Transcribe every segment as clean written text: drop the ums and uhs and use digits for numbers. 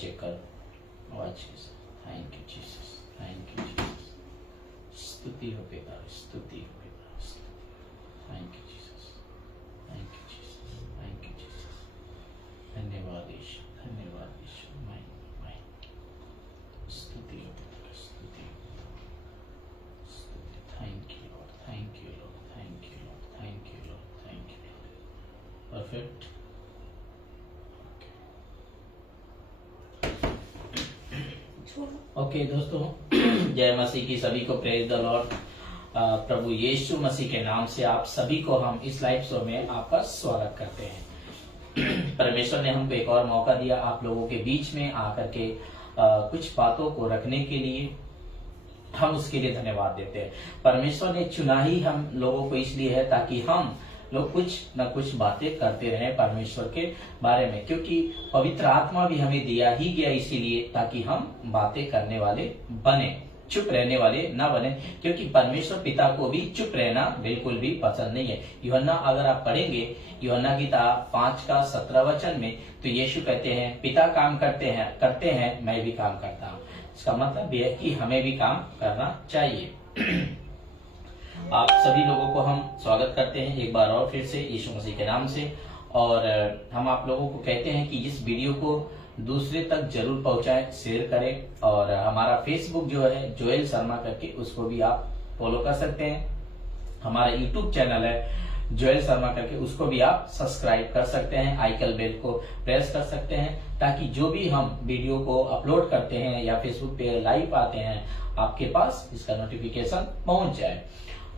Check कर, आवाज के साथ। Thank you Jesus, thank you Jesus, स्तुति हो पिता, स्तुति हो पिता, thank you Jesus, thank you Jesus, thank you Jesus, धन्यवाद यीशु, धन्यवाद यीशु, मैं स्तुति हो पिता, स्तुति हो पिता, स्तुति। Thank you Lord, thank you Lord, thank you Lord, thank you Lord, thank you Lord. Perfect. Okay दोस्तों, जय मसीह की सभी को प्रेज द लॉर्ड। प्रभु यीशु मसीह के नाम से आप सभी को हम इस लाइव शो में आपका स्वागत करते हैं। परमेश्वर ने हमको एक और मौका दिया आप लोगों के बीच में आकर के कुछ बातों को रखने के लिए, हम उसके लिए धन्यवाद देते हैं। परमेश्वर ने चुना ही हम लोगों को इसलिए है ताकि हम लोग कुछ न कुछ बातें करते रहे परमेश्वर के बारे में, क्योंकि पवित्र आत्मा भी हमें दिया ही गया इसीलिए ताकि हम बातें करने वाले बने, चुप रहने वाले ना बने, क्योंकि परमेश्वर पिता को भी चुप रहना बिल्कुल भी पसंद नहीं है। यूहन्ना अगर आप पढ़ेंगे यूहन्ना गीता 5:17 में, तो यीशु कहते हैं पिता काम करते हैं मैं भी काम करता हूँ। इसका मतलब यह है कि हमें भी काम करना चाहिए। आप सभी लोगों को हम स्वागत करते हैं एक बार और फिर से यीशु मसीह के नाम से, और हम आप लोगों को कहते हैं कि इस वीडियो को दूसरे तक जरूर पहुंचाएं, शेयर करें, और हमारा फेसबुक जो है जोएल शर्मा करके, उसको भी आप फॉलो कर सकते हैं। हमारा यूट्यूब चैनल है जोएल शर्मा करके, उसको भी आप सब्सक्राइब कर सकते हैं, आइकन बेल को प्रेस कर सकते हैं, ताकि जो भी हम वीडियो को अपलोड करते हैं या फेसबुक पे लाइव आते हैं आपके पास इसका नोटिफिकेशन पहुंच जाए।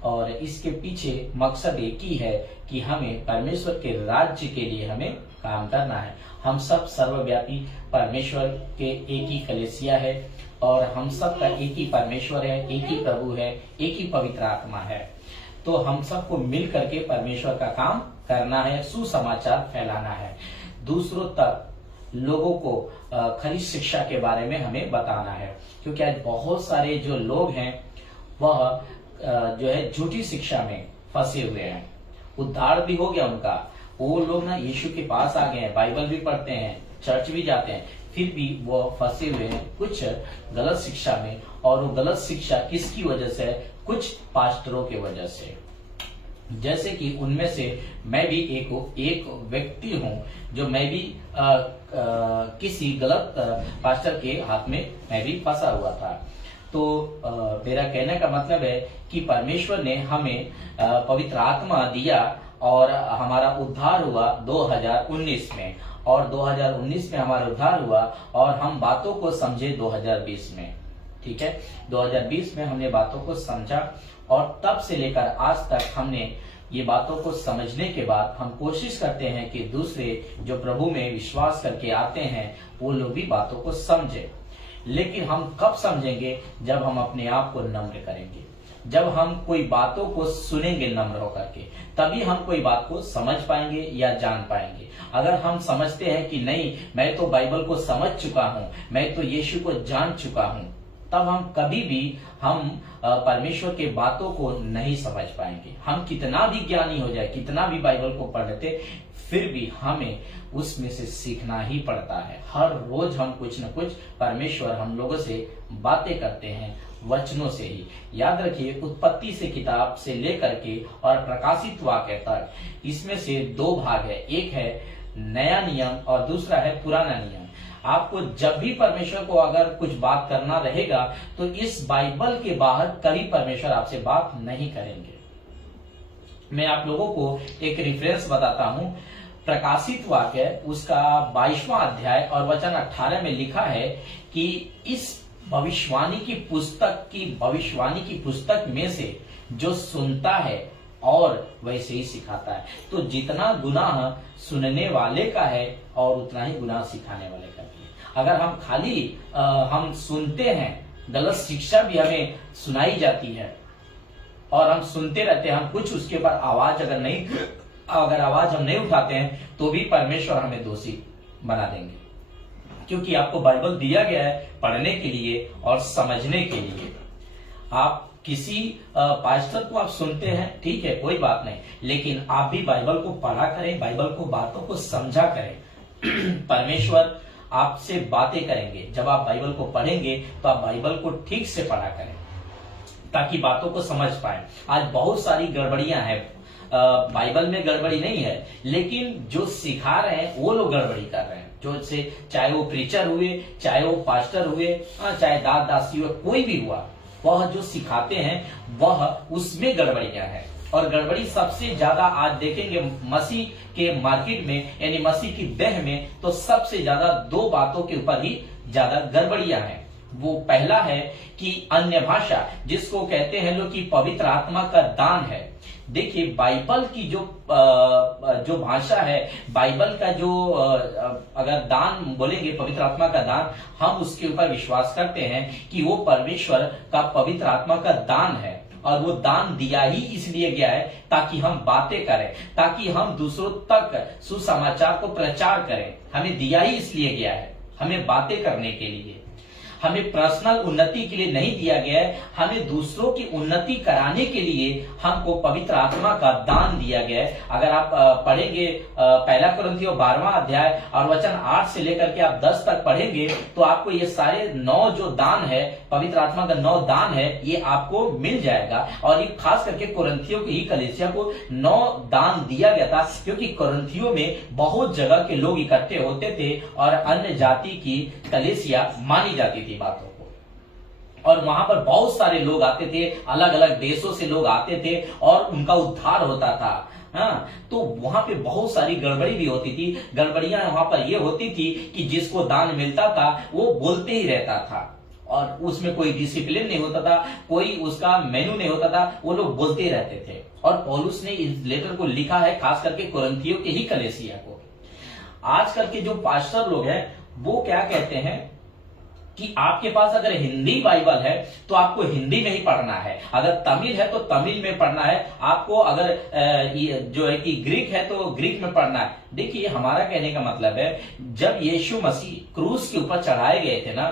और इसके पीछे मकसद एक ही है कि हमें परमेश्वर के राज्य के लिए हमें काम करना है। हम सब सर्वव्यापी परमेश्वर के एक ही कलीसिया है, और हम सब का एक ही परमेश्वर है, एक ही प्रभु है, एक ही पवित्र आत्मा है। तो हम सबको मिल करके परमेश्वर का काम करना है, सुसमाचार फैलाना है, दूसरों तक लोगों को खरी शिक्षा के बारे में हमें बताना है, क्योंकि आज बहुत सारे जो लोग हैं वह जो है झूठी शिक्षा में फंसे हुए हैं। उद्धार भी हो गया उनका, वो लोग ना यीशु के पास आ गए हैं, बाइबल भी पढ़ते हैं, चर्च भी जाते हैं, फिर भी वो फंसे हुए हैं कुछ गलत शिक्षा में। और वो गलत शिक्षा किसकी वजह से है? कुछ पास्टरों के वजह से। जैसे कि उनमें से मैं भी एक व्यक्ति हूं, जो मैं भी किसी गलत पास्टर के हाथ में मैं भी फंसा हुआ था। तो मेरा कहने का मतलब है कि परमेश्वर ने हमें पवित्र आत्मा दिया और हमारा उद्धार हुआ 2019 में, और 2019 में हमारा उद्धार हुआ और हम बातों को समझे 2020 में। ठीक है, 2020 में हमने बातों को समझा, और तब से लेकर आज तक हमने ये बातों को समझने के बाद हम कोशिश करते हैं कि दूसरे जो प्रभु में विश्वास करके आते हैं वो लोग भी बातों को समझे। लेकिन हम कब समझेंगे? जब हम अपने आप को नम्र करेंगे, जब हम कोई बातों को सुनेंगे नम्र होकर के, तभी हम कोई बात को समझ पाएंगे या जान पाएंगे। अगर हम समझते हैं कि नहीं, मैं तो बाइबल को समझ चुका हूं, मैं तो यीशु को जान चुका हूं, तब हम कभी भी परमेश्वर के बातों को नहीं समझ पाएंगे। हम कितना भी ज्ञानी हो जाए, कितना भी बाइबल को पढ़ लेते, फिर भी हमें उसमें से सीखना ही पड़ता है। हर रोज हम कुछ न कुछ परमेश्वर हम लोगों से बातें करते हैं वचनों से ही। याद रखिए, उत्पत्ति से किताब से लेकर के और प्रकाशित वाक्य तक, इसमें से 2 भाग है, एक है नया नियम और दूसरा है पुराना नियम। आपको जब भी परमेश्वर को अगर कुछ बात करना रहेगा तो इस बाइबल के बाहर कभी परमेश्वर आपसे बात नहीं करेंगे। मैं आप लोगों को एक रेफरेंस बताता हूं, प्रकाशित वाक्य उसका 22वां अध्याय और वचन 18 में लिखा है कि इस भविष्यवाणी की पुस्तक में से जो सुनता है और वैसे ही सिखाता है। तो जितना गुनाह सुनने वाले का है और उतना ही गुनाह सिखाने वाले का भी है। अगर हम खाली हम सुनते हैं, गलत शिक्षा भी हमें सुनाई जाती है और हम सुनते रहते हैं, हम कुछ उसके ऊपर अगर आवाज हम नहीं उठाते हैं, तो भी परमेश्वर हमें दोषी बना देंगे, क्योंकि आपको बाइबल दिया गया है पढ़ने के लिए और समझने के लिए। आप किसी पास्टर को आप सुनते हैं, ठीक है, कोई बात नहीं, लेकिन आप भी बाइबल को पढ़ा करें, बाइबल को बातों को समझा करें। परमेश्वर आपसे बातें करेंगे। जब आप बाइबल को पढ़ेंगे तो आप बाइबल को ठीक से पढ़ा करें ताकि बातों को समझ पाए। आज बहुत सारी गड़बड़ियां हैं, बाइबल में गड़बड़ी नहीं है, लेकिन जो सिखा रहे हैं वो लोग गड़बड़ी कर रहे हैं। जो से चाहे वो प्रीचर हुए, चाहे वो पास्टर हुए, चाहे दास दासी हुए, कोई भी हुआ, वह जो सिखाते हैं वह उसमें गड़बड़ियां हैं। और गड़बड़ी सबसे ज्यादा आज देखेंगे मसीह के मार्केट में, यानी मसीह की देह में, तो सबसे ज्यादा दो बातों के ऊपर ही ज्यादा गड़बड़ियां हैं। वो पहला है कि अन्य भाषा, जिसको कहते हैं लोग कि पवित्र आत्मा का दान है। देखिए बाइबल की जो भाषा है, बाइबल का जो अगर दान बोलेंगे, पवित्र आत्मा का दान, हम उसके ऊपर विश्वास करते हैं कि वो परमेश्वर का पवित्र आत्मा का दान है। और वो दान दिया ही इसलिए गया है ताकि हम बातें करें, ताकि हम दूसरों तक सुसमाचार को प्रचार करें। हमें दिया ही इसलिए गया है, हमें बातें करने के लिए, हमें पर्सनल उन्नति के लिए नहीं दिया गया है, हमें दूसरों की उन्नति कराने के लिए हमको पवित्र आत्मा का दान दिया गया है। अगर आप पढ़ेंगे पहला कुरिन्थियों 12वां अध्याय और वचन 8 से लेकर के आप 10 तक पढ़ेंगे तो आपको ये सारे 9 जो दान है, पवित्र आत्मा का 9 दान है, ये आपको मिल जाएगा। और ये खास करके कुरिन्थियों की ही कलीसिया को 9 दान दिया गया था, क्योंकि कुरिन्थियों में बहुत जगह के लोग इकट्ठे होते थे और अन्य जाति की कलीसिया मानी जाती थी बातों को। और वहां पर बहुत सारे लोग आते थे, अलग अलग देशों से लोग आते थे और उनका उद्धार होता था। हाँ, तो वहां पे बहुत सारी गड़बड़ी भी होती थी। गड़बड़ियां वहां पर ये होती थी कि जिसको दान मिलता था वो बोलते ही रहता था और उसमें कोई डिसिप्लिन नहीं होता था, कोई उसका मेनू नहीं होता था, वो लोग बोलते ही रहते थे। और पौलुस ने इस लेटर को लिखा है खास करके कुरिन्थियों के ही कलीसिया को। आजकल के जो पास्टर लोग हैं वो क्या कहते हैं कि आपके पास अगर हिंदी बाइबल है तो आपको हिंदी में ही पढ़ना है, अगर तमिल है तो तमिल में पढ़ना है, आपको अगर जो है कि ग्रीक है तो ग्रीक में पढ़ना है। देखिए हमारा कहने का मतलब है, जब यीशु मसीह क्रूस के ऊपर चढ़ाए गए थे ना,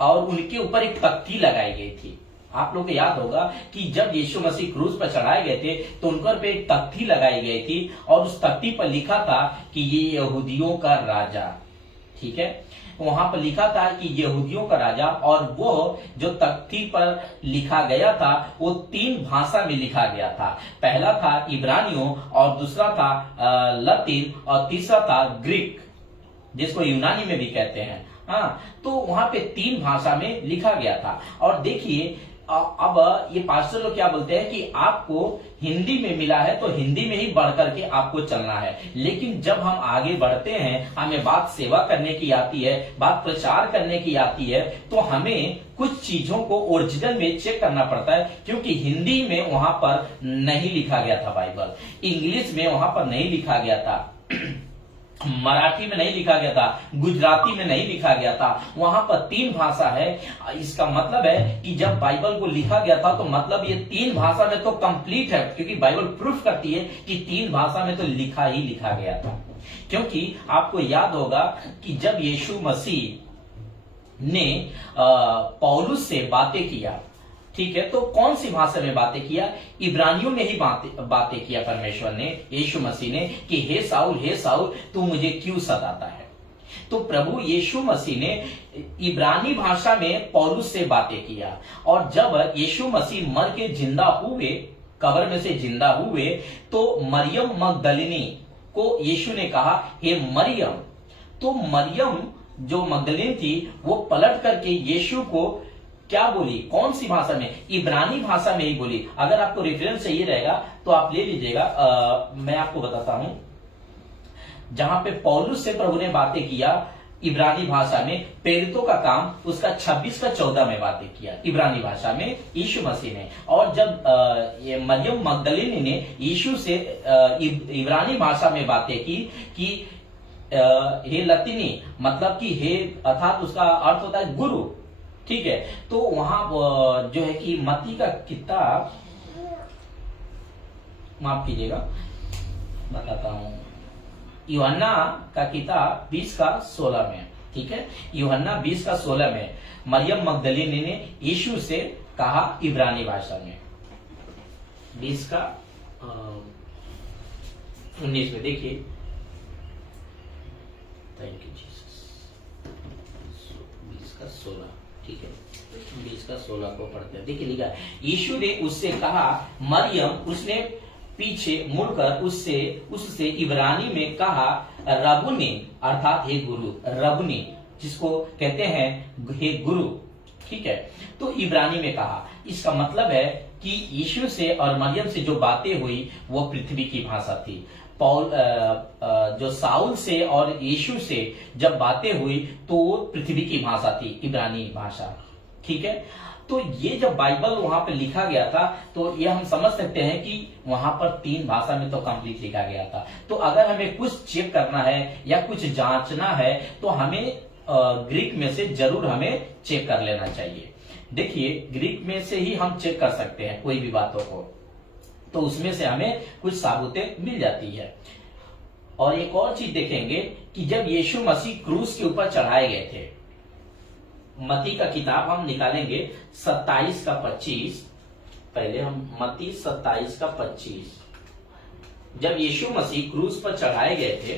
और उनके ऊपर एक तख्ती लगाई गई थी। आप लोग को याद होगा कि जब यीशु मसीह क्रूस पर चढ़ाए गए थे तो उनके ऊपर एक तख्ती लगाई गई थी और उस तख्ती पर लिखा था कि ये यहूदियों का राजा। ठीक है, वहां पर लिखा था कि यहूदियों का राजा, और वो जो तख्ती पर लिखा गया था वो 3 भाषा में लिखा गया था। पहला था इब्रानियों, और दूसरा था लतीन, और तीसरा था ग्रीक, जिसको यूनानी में भी कहते हैं। हाँ, तो वहां पे 3 भाषा में लिखा गया था। और देखिए अब ये पास्टर लोग क्या बोलते हैं कि आपको हिंदी में मिला है तो हिंदी में ही बढ़ करके आपको चलना है। लेकिन जब हम आगे बढ़ते हैं, हमें बात सेवा करने की आती है, बात प्रचार करने की आती है, तो हमें कुछ चीजों को ओरिजिनल में चेक करना पड़ता है, क्योंकि हिंदी में वहां पर नहीं लिखा गया था बाइबल, इंग्लिश में वहां पर नहीं लिखा गया था, मराठी में नहीं लिखा गया था, गुजराती में नहीं लिखा गया था, वहां पर 3 भाषा है। इसका मतलब है कि जब बाइबल को लिखा गया था तो मतलब ये 3 भाषा में तो कंप्लीट है, क्योंकि बाइबल प्रूफ करती है कि 3 भाषा में तो लिखा ही लिखा गया था। क्योंकि आपको याद होगा कि जब यीशु मसीह ने पौलुस से बातें किया, ठीक है, तो कौन सी भाषा में बातें किया? इब्रानियों में ही बातें किया परमेश्वर ने, यीशु मसीह ने, कि हे साउल तू मुझे क्यों सताता है। तो प्रभु यीशु मसीह ने इब्रानी भाषा में पौलुस से बातें किया। और जब यीशु मसीह मर के जिंदा हुए, कब्र में से जिंदा हुए, तो मरियम मगदलिनी को यीशु ने कहा, हे मरियम। तो मरियम जो मगदलिनी थी वो पलट करके यीशु को क्या बोली? कौन सी भाषा में? इब्रानी भाषा में ही बोली। अगर आपको रेफरेंस चाहिए रहेगा तो आप ले लीजिएगा, मैं आपको बताता हूं। जहां पे पौलुस से प्रभु ने बातें किया इब्रानी भाषा में, प्रेरितों का काम उसका 26 का 14 में बातें किया इब्रानी भाषा में यीशु मसीह ने। और जब ये मरियम मगदलिनी ने यीशु से इब्रानी भाषा में बातें की कि हे लतीनी, मतलब कि हे, अर्थात उसका अर्थ होता है गुरु। ठीक है, तो वहां जो है कि मत्ती का किताब, माफ कीजिएगा बताता हूं, यूहन्ना का किताब 20 का 16 में। ठीक है, यूहन्ना 20 का 16 में मरियम मगदलिनी ने यीशु से कहा इब्रानी भाषा में। 20 का 19 में देखिए, थैंक यू जीसस। 20 का 16, ठीक है, 20 का 16 को पढ़ते हैं। देखिए लिखा, यीशु ने उससे कहा मरियम। उसने पीछे मुड़कर उससे इब्रानी में कहा रबुनी, अर्थात हे गुरु। रबुनी जिसको कहते हैं हे गुरु, ठीक है। तो इब्रानी में कहा, इसका मतलब है कि यीशु से और मरियम से जो बातें हुई वो पृथ्वी की भाषा थी। जो साउल से और यीशु से जब बातें हुई तो वो पृथ्वी की भाषा थी, इब्रानी भाषा, ठीक है। तो ये जब बाइबल वहां पे लिखा गया था तो ये हम समझ सकते हैं कि वहां पर 3 भाषा में तो कंप्लीट लिखा गया था। तो अगर हमें कुछ चेक करना है या कुछ जांचना है तो हमें ग्रीक में से जरूर हमें चेक कर लेना चाहिए। देखिए ग्रीक में से ही हम चेक कर सकते हैं कोई भी बातों को, तो उसमें से हमें कुछ साबुतें मिल जाती है। और एक और चीज देखेंगे कि जब यीशु मसीह क्रूस के ऊपर चढ़ाए गए थे, मत्ती का किताब हम निकालेंगे 27 का 25। पहले हम मत्ती 27 का 25, जब यीशु मसीह क्रूस पर चढ़ाए गए थे,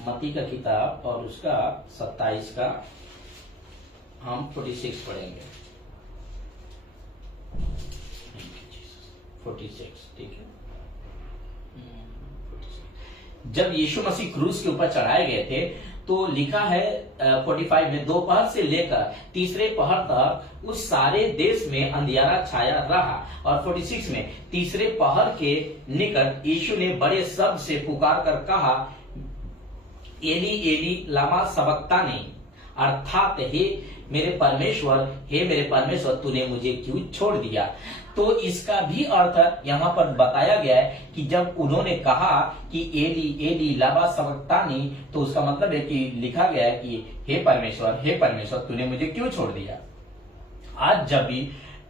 मत्ती का किताब और उसका 27 का हम 46 पढ़ेंगे। 46, ठीक है। जब यीशु मसीह क्रूस के ऊपर चढ़ाए गए थे तो लिखा है 45 में, दोपहर से लेकर तीसरे पहर तक उस सारे देश में अंधियारा छाया रहा। और 46 में, तीसरे पहर के निकट यीशु ने बड़े शब्द से पुकार कर कहा, एली एली लामा सबक्तानी, अर्थात हे मेरे परमेश्वर तूने मुझे क्यों छोड़ दिया। तो इसका भी अर्थ यहाँ पर बताया गया है कि जब उन्होंने कहा कि एली एली लामा सबक्तानी, तो उसका मतलब है कि लिखा गया है कि हे परमेश्वर तूने मुझे क्यों छोड़ दिया। आज जब भी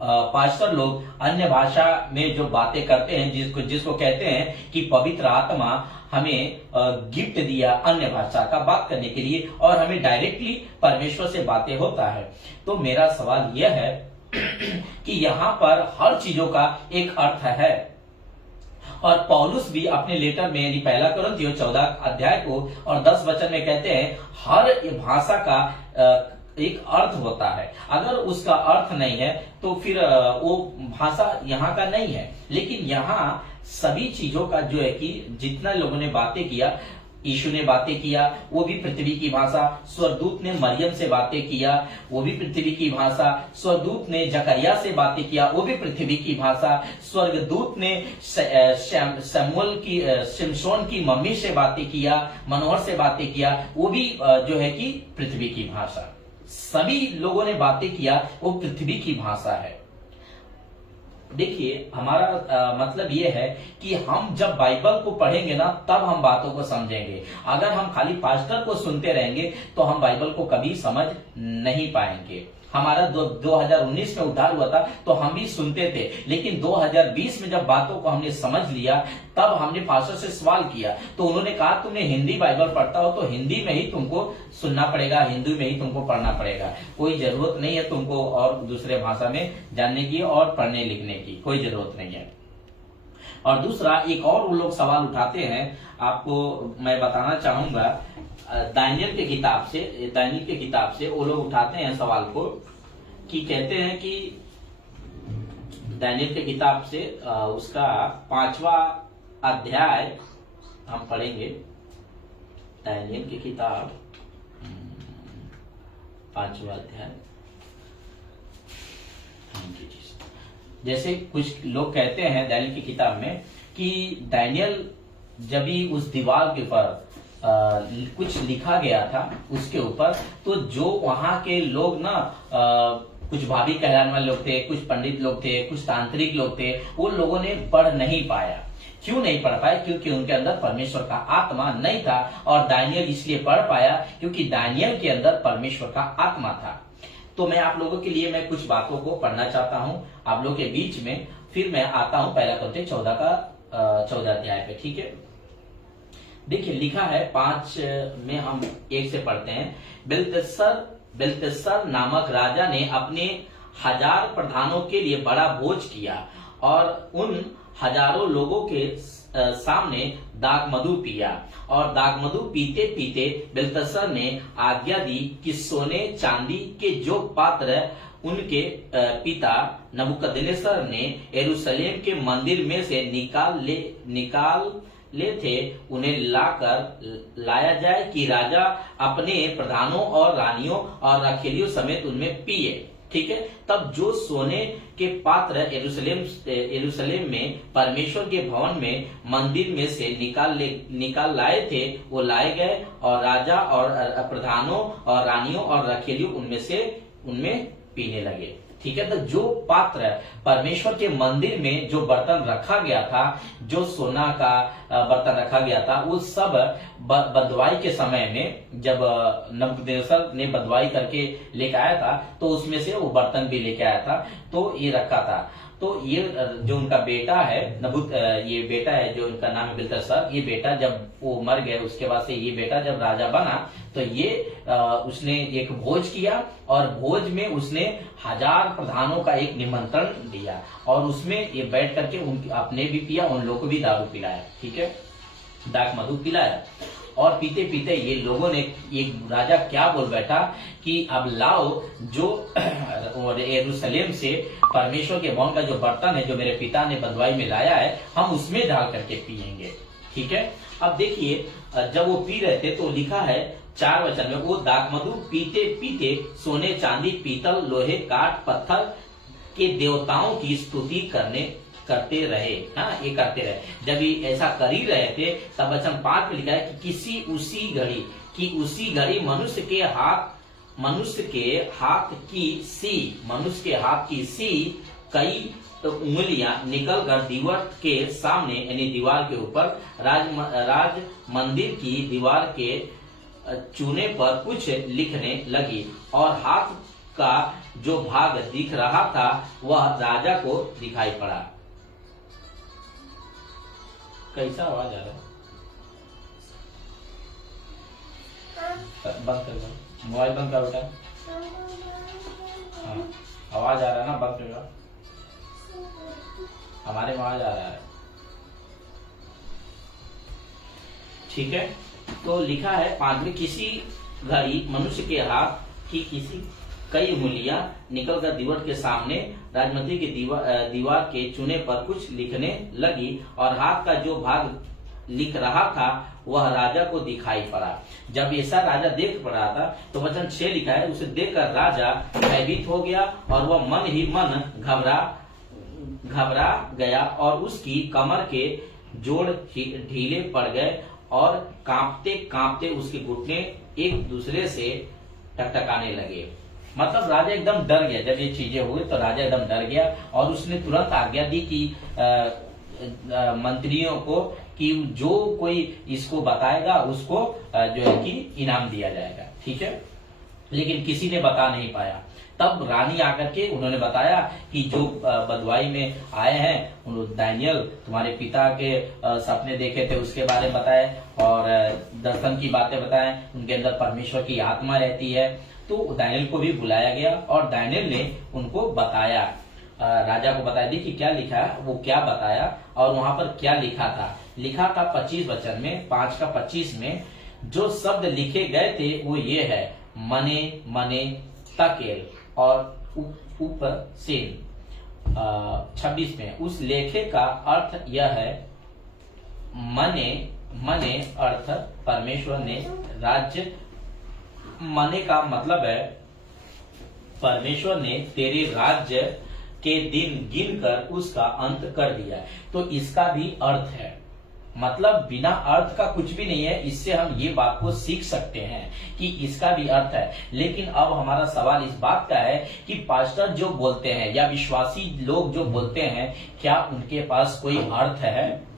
पास्टर लोग अन्य भाषा में जो बातें करते हैं, जिसको कहते हैं कि पवित्र आत्मा हमें गिफ्ट दिया अन्य भाषा का बात करने के लिए और हमें डायरेक्टली परमेश्वर से बातें होता है, तो मेरा सवाल यह है कि यहाँ पर हर चीजों का एक अर्थ है। और पौलुस भी अपने लेटर में, यानी पहला कुरिन्थियों 14 अध्याय को और 10 वचन में कहते हैं हर भाषा का एक अर्थ होता है। अगर उसका अर्थ नहीं है तो फिर वो भाषा यहाँ का नहीं है। लेकिन यहाँ सभी चीजों का जो है कि जितना लोगों ने बातें किया, यीशु ने बातें किया वो भी पृथ्वी की भाषा, स्वर्गदूत ने मरियम से बातें किया वो भी पृथ्वी की भाषा, स्वर्गदूत ने जकरिया से बातें किया वो भी पृथ्वी की भाषा, स्वर्गदूत ने शिमशोन की मम्मी से बातें किया, मनोहर से बातें किया, वो भी जो है कि पृथ्वी की भाषा। सभी लोगों ने बातें किया वो पृथ्वी की भाषा है। देखिए हमारा मतलब यह है कि हम जब बाइबल को पढ़ेंगे ना तब हम बातों को समझेंगे। अगर हम खाली पास्टर को सुनते रहेंगे तो हम बाइबल को कभी समझ नहीं पाएंगे। हमारा 2019 में उद्धार हुआ था तो हम भी सुनते थे, लेकिन 2020 में जब बातों को हमने समझ लिया तब हमने पास्टर से सवाल किया तो उन्होंने कहा तुमने हिंदी बाइबल पढ़ता हो तो हिंदी में ही तुमको सुनना पड़ेगा, हिंदी में ही तुमको पढ़ना पड़ेगा, कोई जरूरत नहीं है तुमको और दूसरे भाषा में जानने की और पढ़ने लिखने की कोई जरूरत नहीं है। और दूसरा एक और वो लोग सवाल उठाते हैं, आपको मैं बताना चाहूंगा दानियल के किताब से वो लोग उठाते हैं सवाल को कि कहते हैं कि दानियल के किताब से उसका 5वां अध्याय हम पढ़ेंगे। दानियल की किताब 5वां अध्याय। जैसे कुछ लोग कहते हैं दानियल की किताब में कि दानियल जब भी उस दीवार के ऊपर कुछ लिखा गया था उसके ऊपर, तो जो वहां के लोग ना कुछ भाभी कहलाने वाले लोग थे, कुछ पंडित लोग थे, कुछ तांत्रिक लोग थे, वो लोगों ने पढ़ नहीं पाया। क्यों नहीं पढ़ पाए? क्योंकि उनके अंदर परमेश्वर का आत्मा नहीं था। और दानियल इसलिए पढ़ पाया क्योंकि दानियल के अंदर परमेश्वर का आत्मा था। तो मैं आप लोगों के लिए मैं कुछ बातों को पढ़ना चाहता हूं आप लोगों के बीच में, फिर मैं आता हूं पहला कुरिन्थियों 14 का 14 अध्याय पे, ठीक है। देखिए लिखा है 5 में हम 1 से पढ़ते हैं। बेलतशस्सर नामक राजा ने अपने 1000 प्रधानों के लिए बड़ा भोज किया और उन हजारों लोगों के सामने दाख मधु पिया, और दाख मधु पीते पीते बेलतशस्सर ने आज्ञा दी कि सोने चांदी के जो पात्र उनके पिता नबूकदनेस्सर ने यरूशलेम के मंदिर में से निकाल ले थे, उन्हें लाया जाए कि राजा अपने प्रधानों और रानियों और रखेलियों समेत उनमें पिए। ठीक है, तब जो सोने के पात्र यरूशलेम में परमेश्वर के भवन में मंदिर में से निकाल लाए थे, वो लाए गए, और राजा और प्रधानों और रानियों और रखेलियों उनमें पीने लगे। ठीक है, तो जो पात्र परमेश्वर के मंदिर में जो बर्तन रखा गया था, जो सोना का बर्तन रखा गया था, वो सब बंधुआई के समय में जब नबूकदनेस्सर ने बंधुआई करके लेके आया था, तो उसमें से वो बर्तन भी लेके आया था, तो ये रखा था। तो ये जो उनका बेटा है ये बेटा है जो उनका नाम है बेलतशस्सर, ये बेटा जब वो मर गए, उसके बाद से ये बेटा जब राजा बना, तो ये उसने एक भोज किया, और भोज में उसने 1000 प्रधानों का एक निमंत्रण दिया, और उसमें ये बैठ करके अपने भी पिया, उन लोगों को भी दारू पिलाया। ठीक है, दाख मधु पिलाया, और पीते पीते ये लोगों ने, एक राजा क्या बोल बैठा कि अब लाओ जो यरूशलेम से परमेश्वर के भवन का जो बर्तन है जो मेरे पिता ने बंधुआई में लाया है, हम उसमें डाल करके पिएंगे। ठीक है, अब देखिए जब वो पी रहे थे तो लिखा है 4 वचन में, वो दाख मधु पीते पीते सोने चांदी पीतल लोहे काठ पत्थर के देवताओं की स्तुति करते रहे। हाँ, ये करते रहे। जब ये ऐसा कर ही रहे थे, तब वचन 5 में लिखा है कि उसी घड़ी मनुष्य के हाथ की सी कई उंगलियां निकल कर दीवार के सामने, यानी दीवार के ऊपर राज मंदिर की दीवार के चूने पर कुछ लिखने लगी, और हाथ का जो भाग दिख रहा था वह राजा को दिखाई पड़ा। कैसा आवाज आ रहा है? बंद कर दो, मोबाइल बंद कर बेटा। हाँ, आवाज आ रहा है ना, बंद कर दो। हमारे में आवाज आ रहा है। ठीक है, तो लिखा है 5 में, किसी घड़ी मनुष्य के हाथ की कई उंगलियां निकलकर दीवार के सामने राजमंदिर की दीवार के चूने पर कुछ लिखने लगी, और हाथ का जो भाग लिख रहा था वह राजा को दिखाई पड़ा। जब ऐसा राजा देख पड़ा था, तो वचन 6 लिखा है, उसे देखकर राजा भयभीत हो गया, और वह मन ही मन घबरा गया, और उसकी कमर के जोड़ ढीले पड़ गए, और कांपते कांपते उसके घुटने एक दूसरे से टकटकाने लगे। मतलब राजा एकदम डर गया। जब ये चीजें हुई तो राजा एकदम डर गया, और उसने तुरंत आज्ञा दी कि मंत्रियों को कि जो कोई इसको बताएगा उसको जो है कि इनाम दिया जाएगा। ठीक है, लेकिन किसी ने बता नहीं पाया। तब रानी आकर के उन्होंने बताया कि जो बंधुआई में आए हैं, दानियल तुम्हारे पिता के सपने देखे थे उसके बारे में बताए, और दर्शन की बातें बताएं, उनके अंदर परमेश्वर की आत्मा रहती है। तो दानियल को भी बुलाया गया, और दानियल ने उनको बताया, राजा को बताया, देखिए क्या लिखा है, वो क्या बताया, और वहां पर क्या लिखा था। लिखा था 25 वचन में, 5 का 25 में जो शब्द लिखे गए थे वो ये है, मने तकेल, और उप सेन। 26 में उस लेखे का अर्थ यह है, मने अर्थ परमेश्वर ने राज्य, मने का मतलब है परमेश्वर ने तेरे राज्य के दिन गिनकर उसका अंत कर दिया। तो इसका भी अर्थ है, मतलब बिना अर्थ का कुछ भी नहीं है। इससे हम ये बात को सीख सकते हैं कि इसका भी अर्थ है। लेकिन अब हमारा सवाल इस बात का है कि पास्टर जो बोलते हैं या विश्वासी लोग जो बोलते हैं, क्या उनके पास कोई अर्थ है?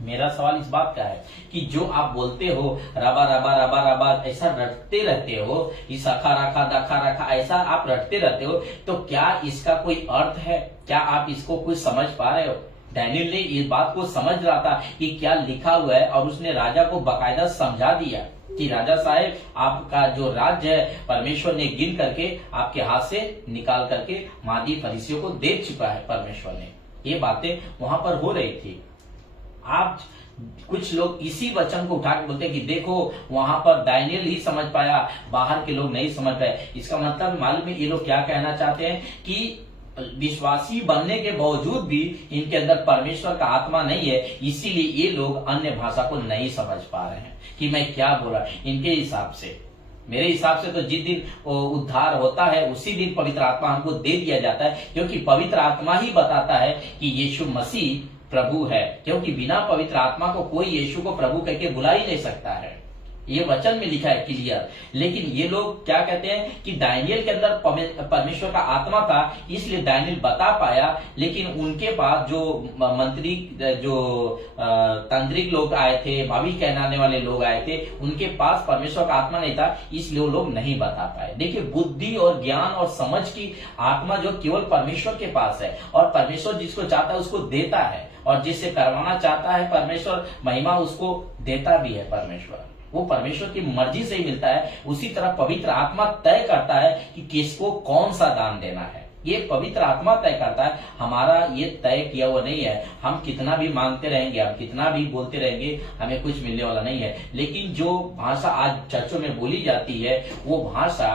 मेरा सवाल इस बात का है कि जो आप बोलते हो रबा रबा रबा रबा ऐसा रटते रहते हो, इस अखा रखा दखा रखा ऐसा आप रटते रहते हो, तो क्या इसका कोई अर्थ है? क्या आप इसको कुछ समझ पा रहे हो? डैनियल ने इस बात को समझ रहा था कि क्या लिखा हुआ है, और उसने राजा को बाकायदा समझा दिया कि राजा साहब, आपका जो राज्य है परमेश्वर ने गिन करके आपके हाथ से निकाल करके मादी फरीसियों को दे चुका है। परमेश्वर ने, ये बातें वहां पर हो रही थी। आप कुछ लोग इसी वचन को उठा के बोलते हैं कि देखो वहां पर दानियेल ही समझ पाया, बाहर के लोग नहीं समझ पाए। इसका मतलब मालूम है ये लोग क्या कहना चाहते हैं कि विश्वासी बनने के बावजूद भी इनके अंदर परमेश्वर का आत्मा नहीं है, इसीलिए ये लोग अन्य भाषा को नहीं समझ पा रहे हैं कि मैं क्या बोल रहा। इनके हिसाब से, मेरे हिसाब से तो जिस दिन उद्धार होता है उसी दिन पवित्र आत्मा हमको दे दिया जाता है, क्योंकि पवित्र आत्मा ही बताता है कि यीशु मसीह प्रभु है। क्योंकि बिना पवित्र आत्मा को कोई यीशु को प्रभु कह के बुला ही नहीं सकता है, ये वचन में लिखा है क्लियर। लेकिन ये लोग क्या कहते हैं कि दानियेल के अंदर परमेश्वर का आत्मा था, इसलिए दानियेल बता पाया, लेकिन उनके पास जो मंत्री, जो तांत्रिक लोग आए थे, भविष्य कहनाने वाले लोग आए थे, उनके पास परमेश्वर का आत्मा नहीं था, इसलिए वो लोग नहीं बता पाए। देखिए, बुद्धि और ज्ञान और समझ की आत्मा जो केवल परमेश्वर के पास है, और परमेश्वर जिसको चाहता है उसको देता है, और जिससे करवाना चाहता है परमेश्वर महिमा उसको देता भी है। परमेश्वर वो परमेश्वर की मर्जी से ही मिलता है। उसी तरह पवित्र आत्मा तय करता है कि किसको कौन सा दान देना है, ये पवित्र आत्मा तय करता है, हमारा ये तय किया हुआ नहीं है। हम कितना भी मांगते रहेंगे, हम कितना भी बोलते रहेंगे, हमें कुछ मिलने वाला नहीं है। लेकिन जो भाषा आज चर्चों में बोली जाती है, वो भाषा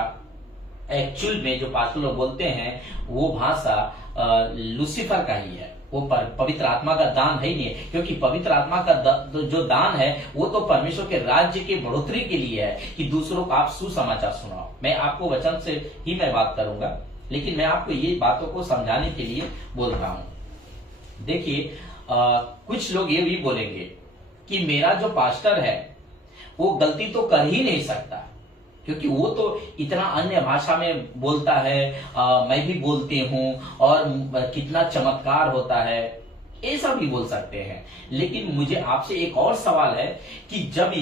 एक्चुअल में जो पास्टर लोग बोलते हैं, वो भाषा लूसीफर का ही है, वो पवित्र आत्मा का दान है ही नहीं है। क्योंकि पवित्र आत्मा का जो दान है वो तो परमेश्वर के राज्य की बढ़ोतरी के लिए है, कि दूसरों को आप सुसमाचार सुनाओ। मैं आपको वचन से ही मैं बात करूंगा, लेकिन मैं आपको ये बातों को समझाने के लिए बोल रहा हूं। देखिए, कुछ लोग ये भी बोलेंगे कि मेरा जो पास्टर है वो गलती तो कर ही नहीं सकता, क्योंकि वो तो इतना अन्य भाषा में बोलता है, मैं भी बोलती हूँ, और कितना चमत्कार होता है, ऐसा भी बोल सकते हैं। लेकिन मुझे आपसे एक और सवाल है कि जब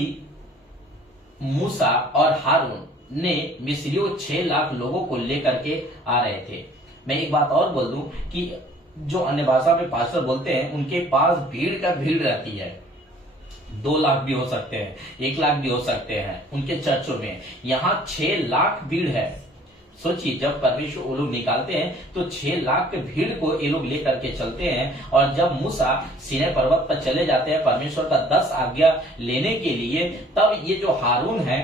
मूसा और हारून ने मिस्रियों 6 लाख लोगों को लेकर के आ रहे थे, मैं एक बात और बोल दूं कि जो अन्य भाषा में पास्टर बोलते हैं, उनके पास भीड़ का भीड़ रहती है। 2 लाख भी हो सकते हैं, 1 लाख भी हो सकते हैं उनके चर्चों में। यहाँ 6 लाख भीड़ है। सोचिए, जब परमेश्वर वो लोग निकालते हैं तो 6 लाख के भीड़ को ये लोग लेकर के चलते हैं। और जब मूसा सीनै पर्वत पर चले जाते हैं परमेश्वर का 10 आज्ञा लेने के लिए, तब ये जो हारून है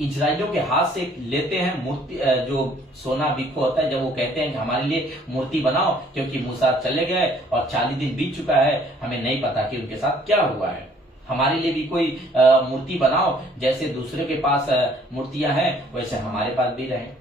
इजराइलियों के हाथ से लेते हैं मूर्ति, जो सोना बिको होता है। जब वो कहते हैं कि हमारे लिए मूर्ति बनाओ, क्योंकि मूसा चले गए और 40 दिन बीत चुका है, हमें नहीं पता कि उनके साथ क्या हुआ है, हमारे लिए भी कोई मूर्ति बनाओ, जैसे दूसरे के पास मूर्तियां हैं वैसे हमारे पास भी रहे।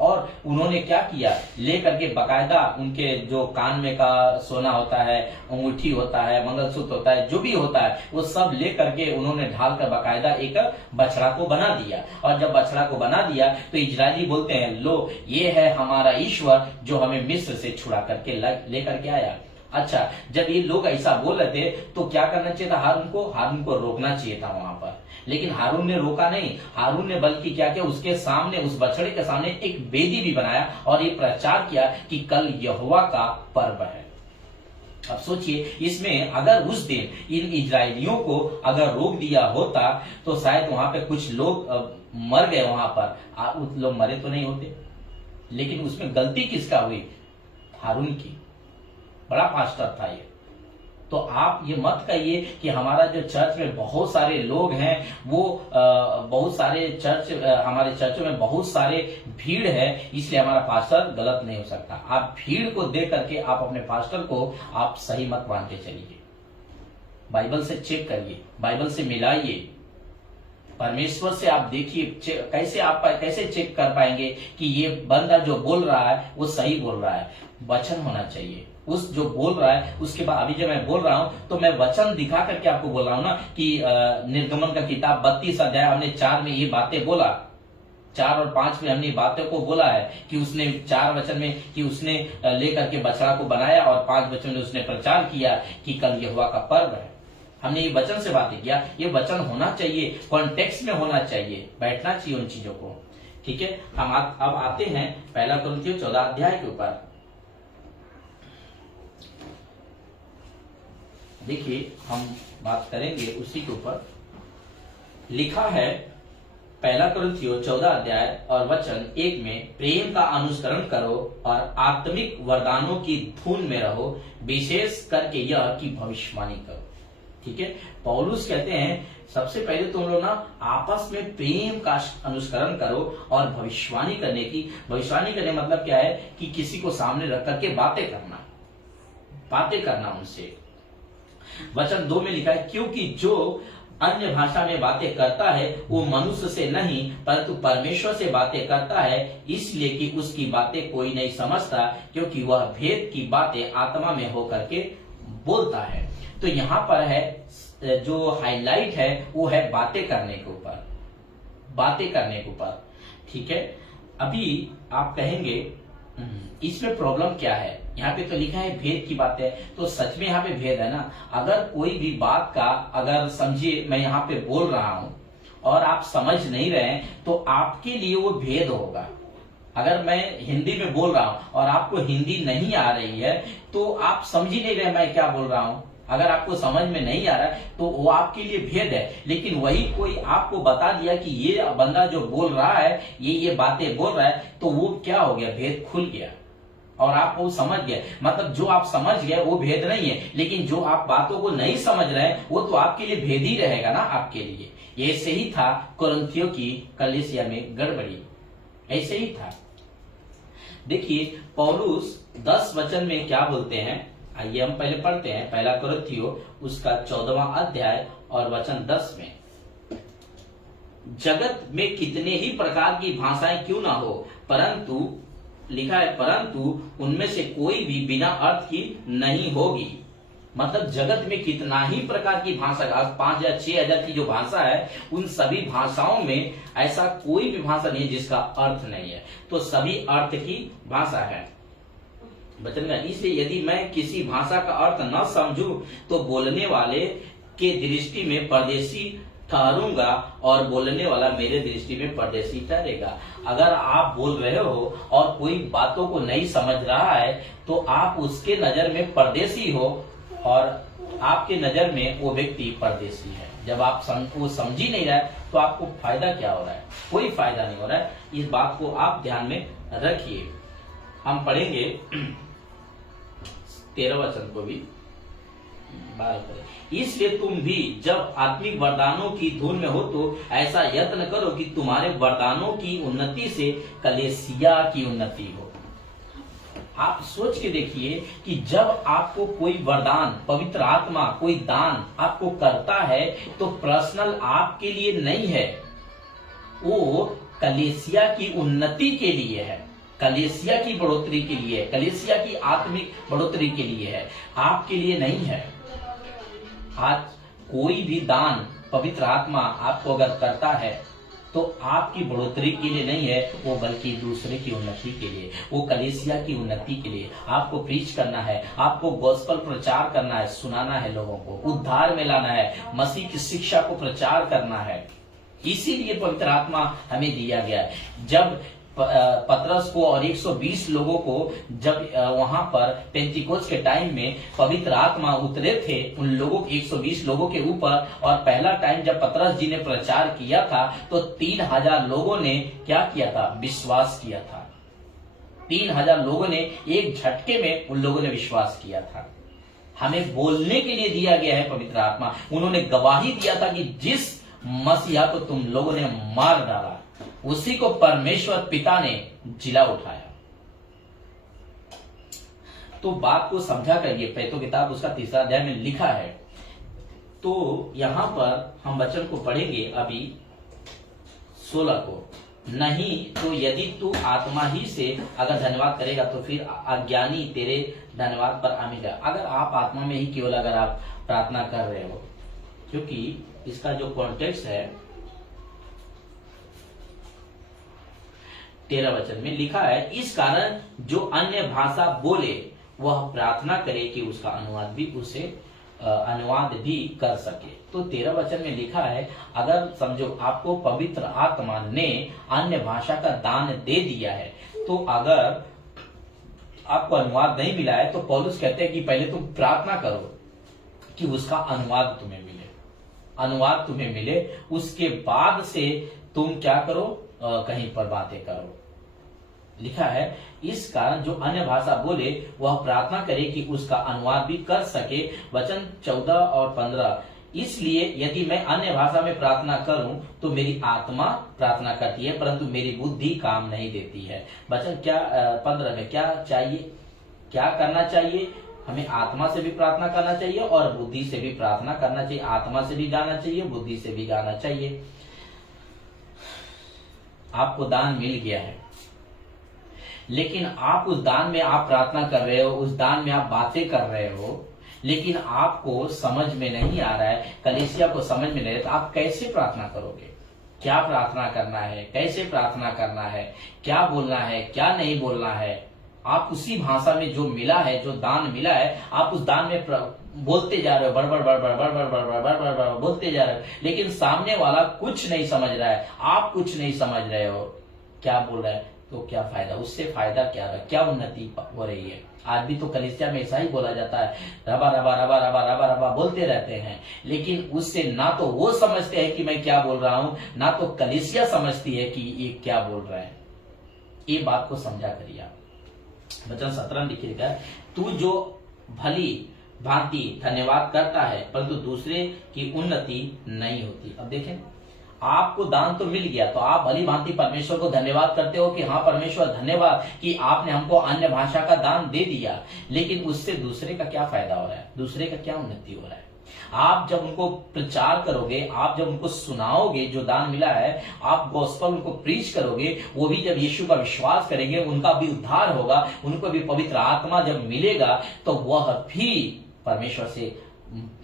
और उन्होंने क्या किया, लेकर के बकायदा उनके जो कान में का सोना होता है, अंगूठी होता है, मंगलसूत्र होता है, जो भी होता है, वो सब लेकर के उन्होंने ढालकर बकायदा एक बछड़ा को बना दिया। और जब बछड़ा को बना दिया तो इजरायली बोलते हैं, लो ये है हमारा ईश्वर जो हमें मिस्र से छुड़ा करके लेकर के आया। अच्छा, जब ये लोग ऐसा बोल रहे थे तो क्या करना चाहिए था हारून को रोकना चाहिए था वहां पर। लेकिन हारून ने रोका नहीं, हारून ने बल्कि क्या किया, उसके सामने, उस बछड़े के सामने एक वेदी भी बनाया और ये प्रचार किया कि कल यहोवा का पर्व है। अब सोचिए, इसमें अगर उस दिन इन इजरायलियों को अगर रोक दिया होता तो शायद वहां पे कुछ लोग मर गए, वहां पर लोग मरे तो नहीं होते। लेकिन उसमें गलती किसका हुई? हारून की। बड़ा पास्टर था ये। तो आप ये मत कहिए कि हमारा जो चर्च में बहुत सारे लोग हैं, वो बहुत सारे हमारे चर्चों में बहुत सारे भीड़ है, इसलिए हमारा पास्टर गलत नहीं हो सकता। आप भीड़ को देख करके आप अपने पास्टर को आप सही मत मान के चलिए। बाइबल से चेक करिए, बाइबल से मिलाइए, परमेश्वर से आप देखिए। कैसे चेक कर पाएंगे कि ये बंदा जो बोल रहा है वो सही बोल रहा है? वचन होना चाहिए उस जो बोल रहा है उसके बाद। अभी जब मैं बोल रहा हूं तो मैं वचन दिखा करके आपको बोल रहा हूं ना कि निर्गमन का किताब 32 अध्याय हमने 4 में ये बातें बोला, 4 और 5 में हमने बातों को बोला है कि उसने 4 वचन में कि उसने लेकर के बछड़ा को बनाया, और 5 वचन में उसने प्रचार किया कि कल यहोवा का पर्व है। हमने ये वचन से बातें किया। ये वचन होना चाहिए, कॉन्टेक्स्ट में होना चाहिए, बैठना चाहिए उन चीजों को। ठीक है, हम अब आते हैं 1 कुरिन्थियों 14 अध्याय के ऊपर। देखिए, हम बात करेंगे उसी के ऊपर। लिखा है 1 कुरिन्थियों 14 अध्याय और वचन 1 में, प्रेम का अनुसरण करो और आत्मिक वरदानों की धुन में रहो, विशेष करके यह कि भविष्यवाणी करो। ठीक है। पौलुस कहते हैं सबसे पहले तुम लोग ना आपस में प्रेम का अनुसरण करो और भविष्यवाणी करने मतलब क्या है कि किसी को सामने रख करके बातें करना उनसे। वचन 2 में लिखा है क्योंकि जो अन्य भाषा में बातें करता है वो मनुष्य से नहीं परंतु परमेश्वर से बातें करता है, इसलिए कि उसकी बातें कोई नहीं समझता क्योंकि वह भेद की बातें आत्मा में होकर के बोलता है। तो यहाँ पर है जो हाईलाइट है वो है बातें करने के ऊपर, ठीक है। अभी आप कहेंगे इसमें प्रॉब्लम क्या है, यहाँ पे तो लिखा है भेद की बात है, तो सच में यहाँ पे भेद है ना। अगर कोई भी बात का अगर समझिए मैं यहाँ पे बोल रहा हूं और आप समझ नहीं रहे हैं तो आपके लिए वो भेद होगा। अगर मैं हिंदी में बोल रहा हूं और आपको हिंदी नहीं आ रही है तो आप समझ ही नहीं रहे मैं क्या बोल रहा हूं। अगर आपको समझ में नहीं आ रहा है तो वो आपके लिए भेद है। लेकिन वही कोई आपको बता दिया कि ये बंदा जो बोल रहा है ये बातें बोल रहा है, तो वो क्या हो गया, भेद खुल गया और आप वो समझ गए। मतलब जो आप समझ गए वो भेद नहीं है, लेकिन जो आप बातों को नहीं समझ रहे हैं वो तो आपके लिए भेद ही रहेगा ना आपके लिए। ऐसे ही था कुरिन्थियों की कलीसिया में गड़बड़ी, ऐसे ही था। देखिए पौलुस 10 वचन में क्या बोलते हैं, आइए हम पहले पढ़ते हैं। पहला कुरिन्थियों उसका 14वां अध्याय और वचन 10 में, जगत में कितने ही प्रकार की भाषाएं क्यों ना हो परंतु लिखा है परंतु उनमें से कोई भी बिना अर्थ की नहीं होगी। मतलब जगत में कितना ही प्रकार की भाषा, 5,000 6,000 की जो भाषा है उन सभी भाषाओं में ऐसा कोई भी भाषा नहीं है जिसका अर्थ नहीं है, तो सभी अर्थ की भाषा है वचन का। इसलिए यदि मैं किसी भाषा का अर्थ न समझूं तो बोलने वाले के दृष्टि में परदेशी ठहरूंगा और बोलने वाला मेरे दृष्टि में परदेशी ठहरेगा। अगर आप बोल रहे हो और कोई बातों को नहीं समझ रहा है तो आप उसके नजर में परदेशी हो और आपके नजर में वो व्यक्ति परदेशी है। जब आप वो समझ ही नहीं रहा है तो आपको फायदा क्या हो रहा है, कोई फायदा नहीं हो रहा है। इस बात को आप ध्यान में रखिए। हम पढ़ेंगे 13 वचन को भी 12। इसलिए तुम भी जब आत्मिक वरदानों की धुन में हो तो ऐसा यत्न करो कि तुम्हारे वरदानों की उन्नति से कलीसिया की उन्नति हो। आप सोच के देखिए कि जब आपको कोई वरदान, पवित्र आत्मा कोई दान आपको करता है तो पर्सनल आपके लिए नहीं है, वो कलीसिया की उन्नति के लिए है, कलीसिया की बढ़ोतरी के लिए, कलीसिया की आत्मिक बढ़ोतरी के लिए है, आपके लिए नहीं है। आज कोई भी दान पवित्र आत्मा आपको अगर करता है तो आपकी बढ़ोतरी के लिए नहीं है, वो बल्कि दूसरे की उन्नति के लिए, वो कलीसिया की उन्नति के लिए। आपको प्रीच करना है, आपको गॉस्पेल प्रचार करना है, सुनाना है, लोगों को उद्धार में लाना है, मसीह की शिक्षा को प्रचार करना है। इसीलिए पवित्र आत्मा हमें दिया गया है। जब पतरस को और 120 लोगों को जब वहां पर पेंतिकोस्त के टाइम में पवित्र आत्मा उतरे थे उन लोगों 120 लोगों के ऊपर, और पहला टाइम जब पतरस जी ने प्रचार किया था तो 3,000 लोगों ने क्या किया था, विश्वास किया था। 3,000 लोगों ने एक झटके में उन लोगों ने विश्वास किया था। हमें बोलने के लिए दिया गया है पवित्र आत्मा। उन्होंने गवाही दिया था कि जिस मसीहा को तुम लोगों ने मार डाला उसी को परमेश्वर पिता ने जिला उठाया। तो बात को समझा करिए। पैतो किताब उसका 3रा अध्याय में लिखा है। तो यहां पर हम वचन को पढ़ेंगे अभी 16 को। नहीं तो यदि तू आत्मा ही से अगर धन्यवाद करेगा तो फिर अज्ञानी तेरे धन्यवाद पर आमिल है। अगर आप आत्मा में ही केवल अगर आप प्रार्थना कर रहे हो, क्योंकि इसका जो कॉन्टेक्स्ट है 13 वचन में लिखा है, इस कारण जो अन्य भाषा बोले वह प्रार्थना करे कि उसका अनुवाद भी कर सके। तो 13 वचन में लिखा है, अगर समझो आपको पवित्र आत्मा ने अन्य भाषा का दान दे दिया है, तो अगर आपको अनुवाद नहीं मिला है तो पौलुस कहते हैं कि पहले तुम प्रार्थना करो कि उसका अनुवाद तुम्हें मिले, उसके बाद से तुम क्या करो, कहीं पर बातें करो। लिखा है इस कारण जो अन्य भाषा बोले वह प्रार्थना करे कि उसका अनुवाद भी कर सके। वचन 14 और 15। इसलिए यदि मैं अन्य भाषा में प्रार्थना करूं तो मेरी आत्मा प्रार्थना करती है परंतु मेरी बुद्धि काम नहीं देती है। वचन क्या 15 में क्या चाहिए, क्या करना चाहिए? हमें आत्मा से भी प्रार्थना करना चाहिए और बुद्धि से भी प्रार्थना करना चाहिए। आत्मा से भी गाना चाहिए, बुद्धि से भी गाना चाहिए। आपको दान मिल गया है, लेकिन आप उस दान में आप प्रार्थना कर रहे हो, उस दान में आप बातें कर रहे हो, लेकिन आपको समझ में नहीं आ रहा है, कलीसिया को समझ में नहीं, तो आप कैसे प्रार्थना करोगे? क्या प्रार्थना करना है, कैसे प्रार्थना करना है, क्या बोलना है, क्या नहीं बोलना है? आप उसी भाषा में जो मिला है, जो दान मिला है, आप उस दान में बोलते जा रहे हो, बड़बड़ बड़बड़ बड़बड़ बड़बड़ बड़बड़ बड़बड़ बोलते जा रहे हो, लेकिन सामने वाला कुछ नहीं समझ रहा है, आप कुछ नहीं समझ रहे हो क्या बोल रहा है, तो क्या फायदा? उससे फायदा क्या है? क्या उन्नति हो रही है? आज भी तो कलीसिया में ऐसा ही बोला जाता है, रबा रबा रबा रबा रबा रबा बोलते रहते हैं, लेकिन उससे ना तो वो समझते हैं कि मैं क्या बोल रहा हूं, ना तो कलीसिया समझती है कि ये क्या बोल रहा है। ये बात को समझा करिए आप। वचन 17 लिखा है, तू जो भली भांति धन्यवाद करता है परंतु दूसरे की उन्नति नहीं होती। अब देखें, आपको दान तो मिल गया, तो आप भली भांति परमेश्वर को धन्यवाद करते हो कि हाँ परमेश्वर धन्यवाद कि आपने हमको अन्य भाषा का दान दे दिया, लेकिन उससे दूसरे का क्या फायदा हो रहा है, दूसरे का क्या उन्नति हो रहा है? आप जब उनको प्रचार करोगे, आप जब उनको सुनाओगे जो दान मिला है, आप गॉस्पेल उनको प्रीच करोगे, वो भी जब यीशु का विश्वास करेंगे, उनका भी उद्धार होगा, उनको भी पवित्र आत्मा जब मिलेगा, तो वह भी परमेश्वर से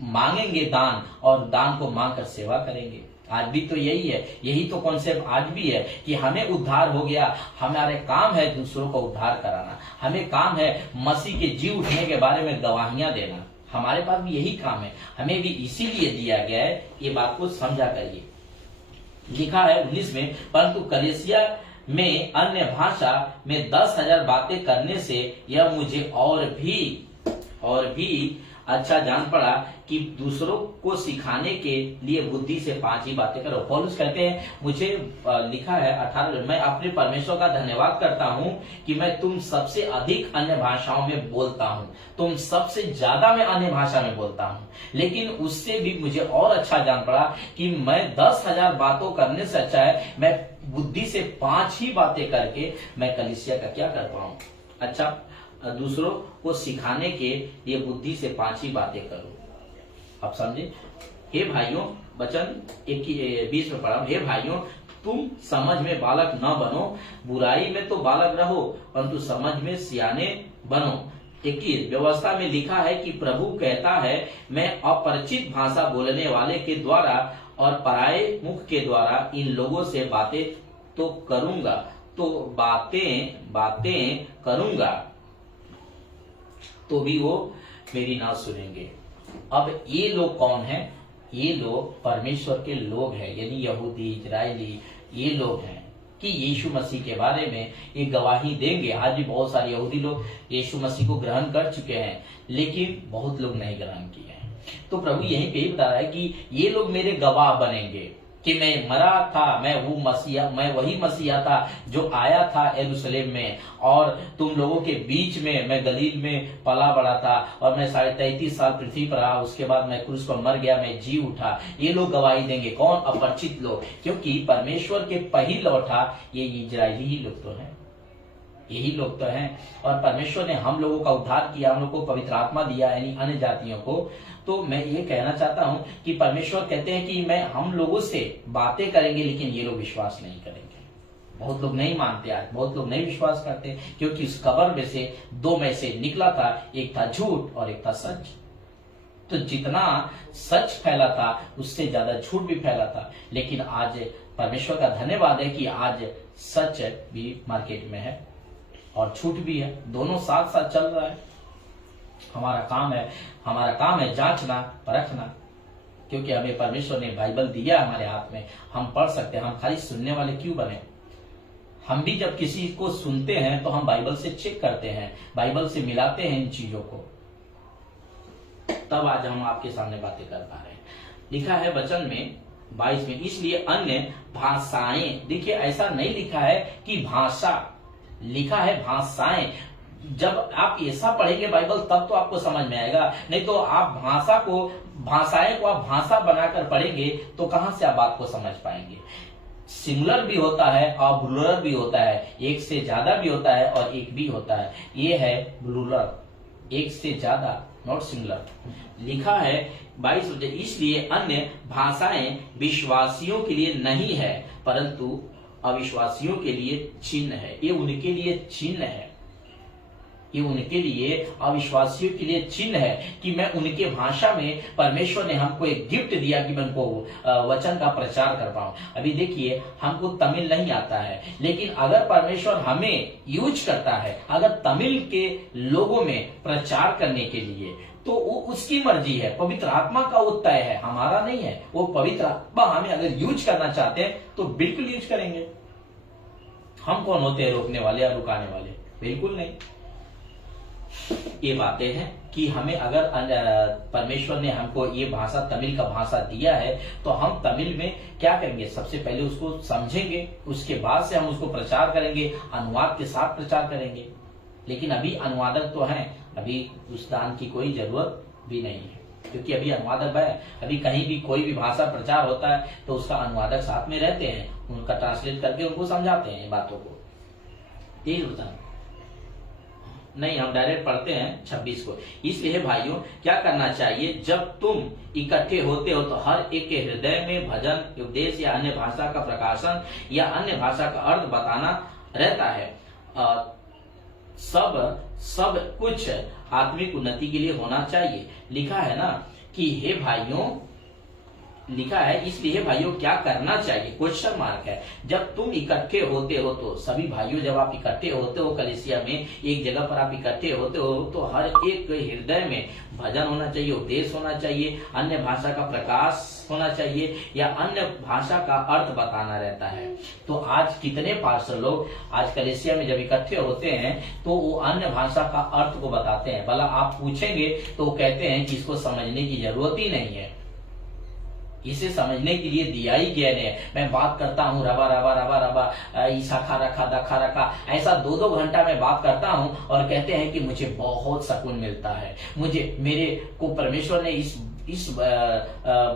मांगेंगे दान और दान को मांग कर सेवा करेंगे। आज भी तो यही है, यही तो कॉन्सेप्ट आज भी है कि हमें उद्धार हो गया, हमारे काम है दूसरों को उद्धार कराना, हमें काम है मसीह के जी उठने के बारे में गवाहियां देना, हमारे पास भी यही काम है, हमें भी इसीलिए दिया गया है। ये बात को समझा करिए। लिखा है 19 में, परंतु कलीसिया में अन्य भाषा में 10,000 बातें करने से यह मुझे और भी अच्छा जान पड़ा कि दूसरों को सिखाने के लिए बुद्धि से 5 ही बातें करो। पौलुस कहते हैं, मुझे लिखा है 18, मैं अपने परमेश्वर का धन्यवाद करता हूं कि मैं तुम सबसे अधिक अन्य भाषाओं में बोलता हूं, तुम सबसे ज्यादा मैं अन्य भाषा में बोलता हूं, लेकिन उससे भी मुझे और अच्छा जान पड़ा कि मैं 10,000 बातों करने से अच्छा है मैं बुद्धि से 5 ही बातें करके मैं कलीसिया का क्या कर पाऊं, अच्छा दूसरों को सिखाने के लिए बुद्धि से 5 ही बातें करो। आप समझे? हे भाइयों, वचन 20 में पढ़ा, हे भाइयों तुम समझ में बालक न बनो, बुराई में तो बालक रहो परंतु समझ में सियाने बनो। 21 व्यवस्था में लिखा है कि प्रभु कहता है, मैं अपरिचित भाषा बोलने वाले के द्वारा और पराये मुख के द्वारा इन लोगों से बातें तो करूंगा, तो बातें करूंगा तो भी वो मेरी ना सुनेंगे। अब ये लोग कौन हैं? ये लोग परमेश्वर के लोग हैं, यानी यहूदी, इजरायली, ये लोग हैं कि यीशु मसीह के बारे में ये गवाही देंगे। आज भी बहुत सारे यहूदी लोग यीशु मसीह को ग्रहण कर चुके हैं, लेकिन बहुत लोग नहीं ग्रहण किए हैं। तो प्रभु यहीं पे ही बता रहा है कि ये लोग मेरे गवाह बनेंगे कि मैं मरा था, मैं वही मसीहा था जो आया था यरूशलेम में, और तुम लोगों के बीच में मैं गलील में पला बड़ा था, और मैं 33.5 साल पृथ्वी पर रहा, उसके बाद मैं क्रूस पर मर गया, मैं जी उठा। ये लोग गवाही देंगे। कौन? अपरिचित लोग, क्योंकि परमेश्वर के पहिल लौटा ये इजरायली ही लोग तो हैं, यही लोग तो हैं। और परमेश्वर ने हम लोगों का उद्धार किया, हम लोग को पवित्र आत्मा दिया, यानी अन्य जातियों को। तो मैं ये कहना चाहता हूं कि परमेश्वर कहते हैं कि मैं हम लोगों से बातें करेंगे, लेकिन ये लोग विश्वास नहीं करेंगे। बहुत लोग नहीं मानते, आज बहुत लोग नहीं विश्वास करते, क्योंकि इस कब्र में से 2 में से निकला था, एक था झूठ और एक था सच। तो जितना सच फैला था उससे ज्यादा झूठ भी फैला था, लेकिन आज परमेश्वर का धन्यवाद है कि आज सच भी मार्केट में है और झूठ भी है, दोनों साथ साथ चल रहा है। हमारा काम है जांचना, परखना, क्योंकि हमें परमेश्वर ने बाइबल दिया हमारे हाथ में, हम पढ़ सकते हैं। हम खाली सुनने वाले क्यों बने? हम भी जब किसी को सुनते हैं तो हम बाइबल से चेक करते हैं, बाइबल से मिलाते हैं इन चीजों को, तब आज हम आपके सामने बातें कर पा रहे हैं। लिखा है वचन में 22 में, इसलिए अन्य भाषाएं, देखिए ऐसा नहीं लिखा है कि भाषा, लिखा है भाषाएं। जब आप ऐसा पढ़ेंगे बाइबल तब तो आपको समझ में आएगा, नहीं तो आप भाषाएं को आप भाषा बनाकर पढ़ेंगे तो कहां से आप बात को समझ पाएंगे। सिंगुलर भी होता है और प्लूरल भी होता है, एक से ज्यादा भी होता है और एक भी होता है। ये है प्लूरल, एक से ज्यादा, नॉट सिंगुलर। लिखा है 22, इसलिए अन्य भाषाएं विश्वासियों के लिए नहीं है परंतु अविश्वासियों के लिए चिन्ह है। ये उनके लिए चिन्ह है, ये उनके लिए, अविश्वासियों के लिए चिन्ह है कि मैं उनके भाषा में, परमेश्वर ने हमको एक गिफ्ट दिया कि मैं उनको वचन का प्रचार कर पाऊं। अभी देखिए हमको तमिल नहीं आता है, लेकिन अगर परमेश्वर हमें यूज करता है अगर तमिल के लोगों में प्रचार करने के लिए, तो वो उसकी मर्जी है, पवित्र आत्मा का वो तय है, हमारा नहीं है। वो पवित्र आत्मा हमें अगर यूज करना चाहते हैं तो बिल्कुल यूज करेंगे। हम कौन होते हैं रोकने वाले या रुकाने वाले? बिल्कुल नहीं। ये बातें हैं कि हमें अगर परमेश्वर ने हमको ये भाषा, तमिल का भाषा दिया है, तो हम तमिल में क्या करेंगे? सबसे पहले उसको समझेंगे, उसके बाद से हम उसको प्रचार करेंगे, अनुवाद के साथ प्रचार करेंगे। लेकिन अभी अनुवादक तो हैं, अभी उस दान की कोई जरूरत भी नहीं है, क्योंकि अभी अनुवादक है। अभी कहीं भी कोई भी भाषा प्रचार होता है तो उसका अनुवादक साथ में रहते हैं, उनका ट्रांसलेट करके उनको समझाते हैं बातों को। तेज होता नहीं, हम डायरेक्ट पढ़ते हैं 26 को। इसलिए भाइयों क्या करना चाहिए? जब तुम इकट्ठे होते हो तो हर एक के हृदय में भजन, उपदेश या अन्य भाषा का प्रकाशन या अन्य भाषा का अर्थ बताना रहता है। सब कुछ आत्मिक उन्नति के लिए होना चाहिए। लिखा है ना कि हे भाइयों, लिखा है इसलिए भाइयों क्या करना चाहिए? क्वेश्चन मार्क है। जब तुम इकट्ठे होते हो तो, सभी भाइयों जब आप इकट्ठे होते हो कलीसिया में, एक जगह पर आप इकट्ठे होते हो तो हर एक के हृदय में भजन होना चाहिए, उपदेश होना चाहिए, अन्य भाषा का प्रकाश होना चाहिए या अन्य भाषा का अर्थ बताना रहता है। तो आज कितने पास्टर लोग आज कलीसिया में जब इकट्ठे होते हैं तो वो अन्य भाषा का अर्थ को बताते हैं। भला आप पूछेंगे तो वो कहते हैं कि इसको समझने की जरूरत ही नहीं है, इसे समझने के लिए दिया ही गया नहीं है। मैं बात करता हूँ रबा रबा रबा रबा, ईसा खा रखा दखा रखा, ऐसा 2-2 घंटा मैं बात करता हूँ और कहते हैं कि मुझे बहुत सुकून मिलता है, मुझे, मेरे को परमेश्वर ने इस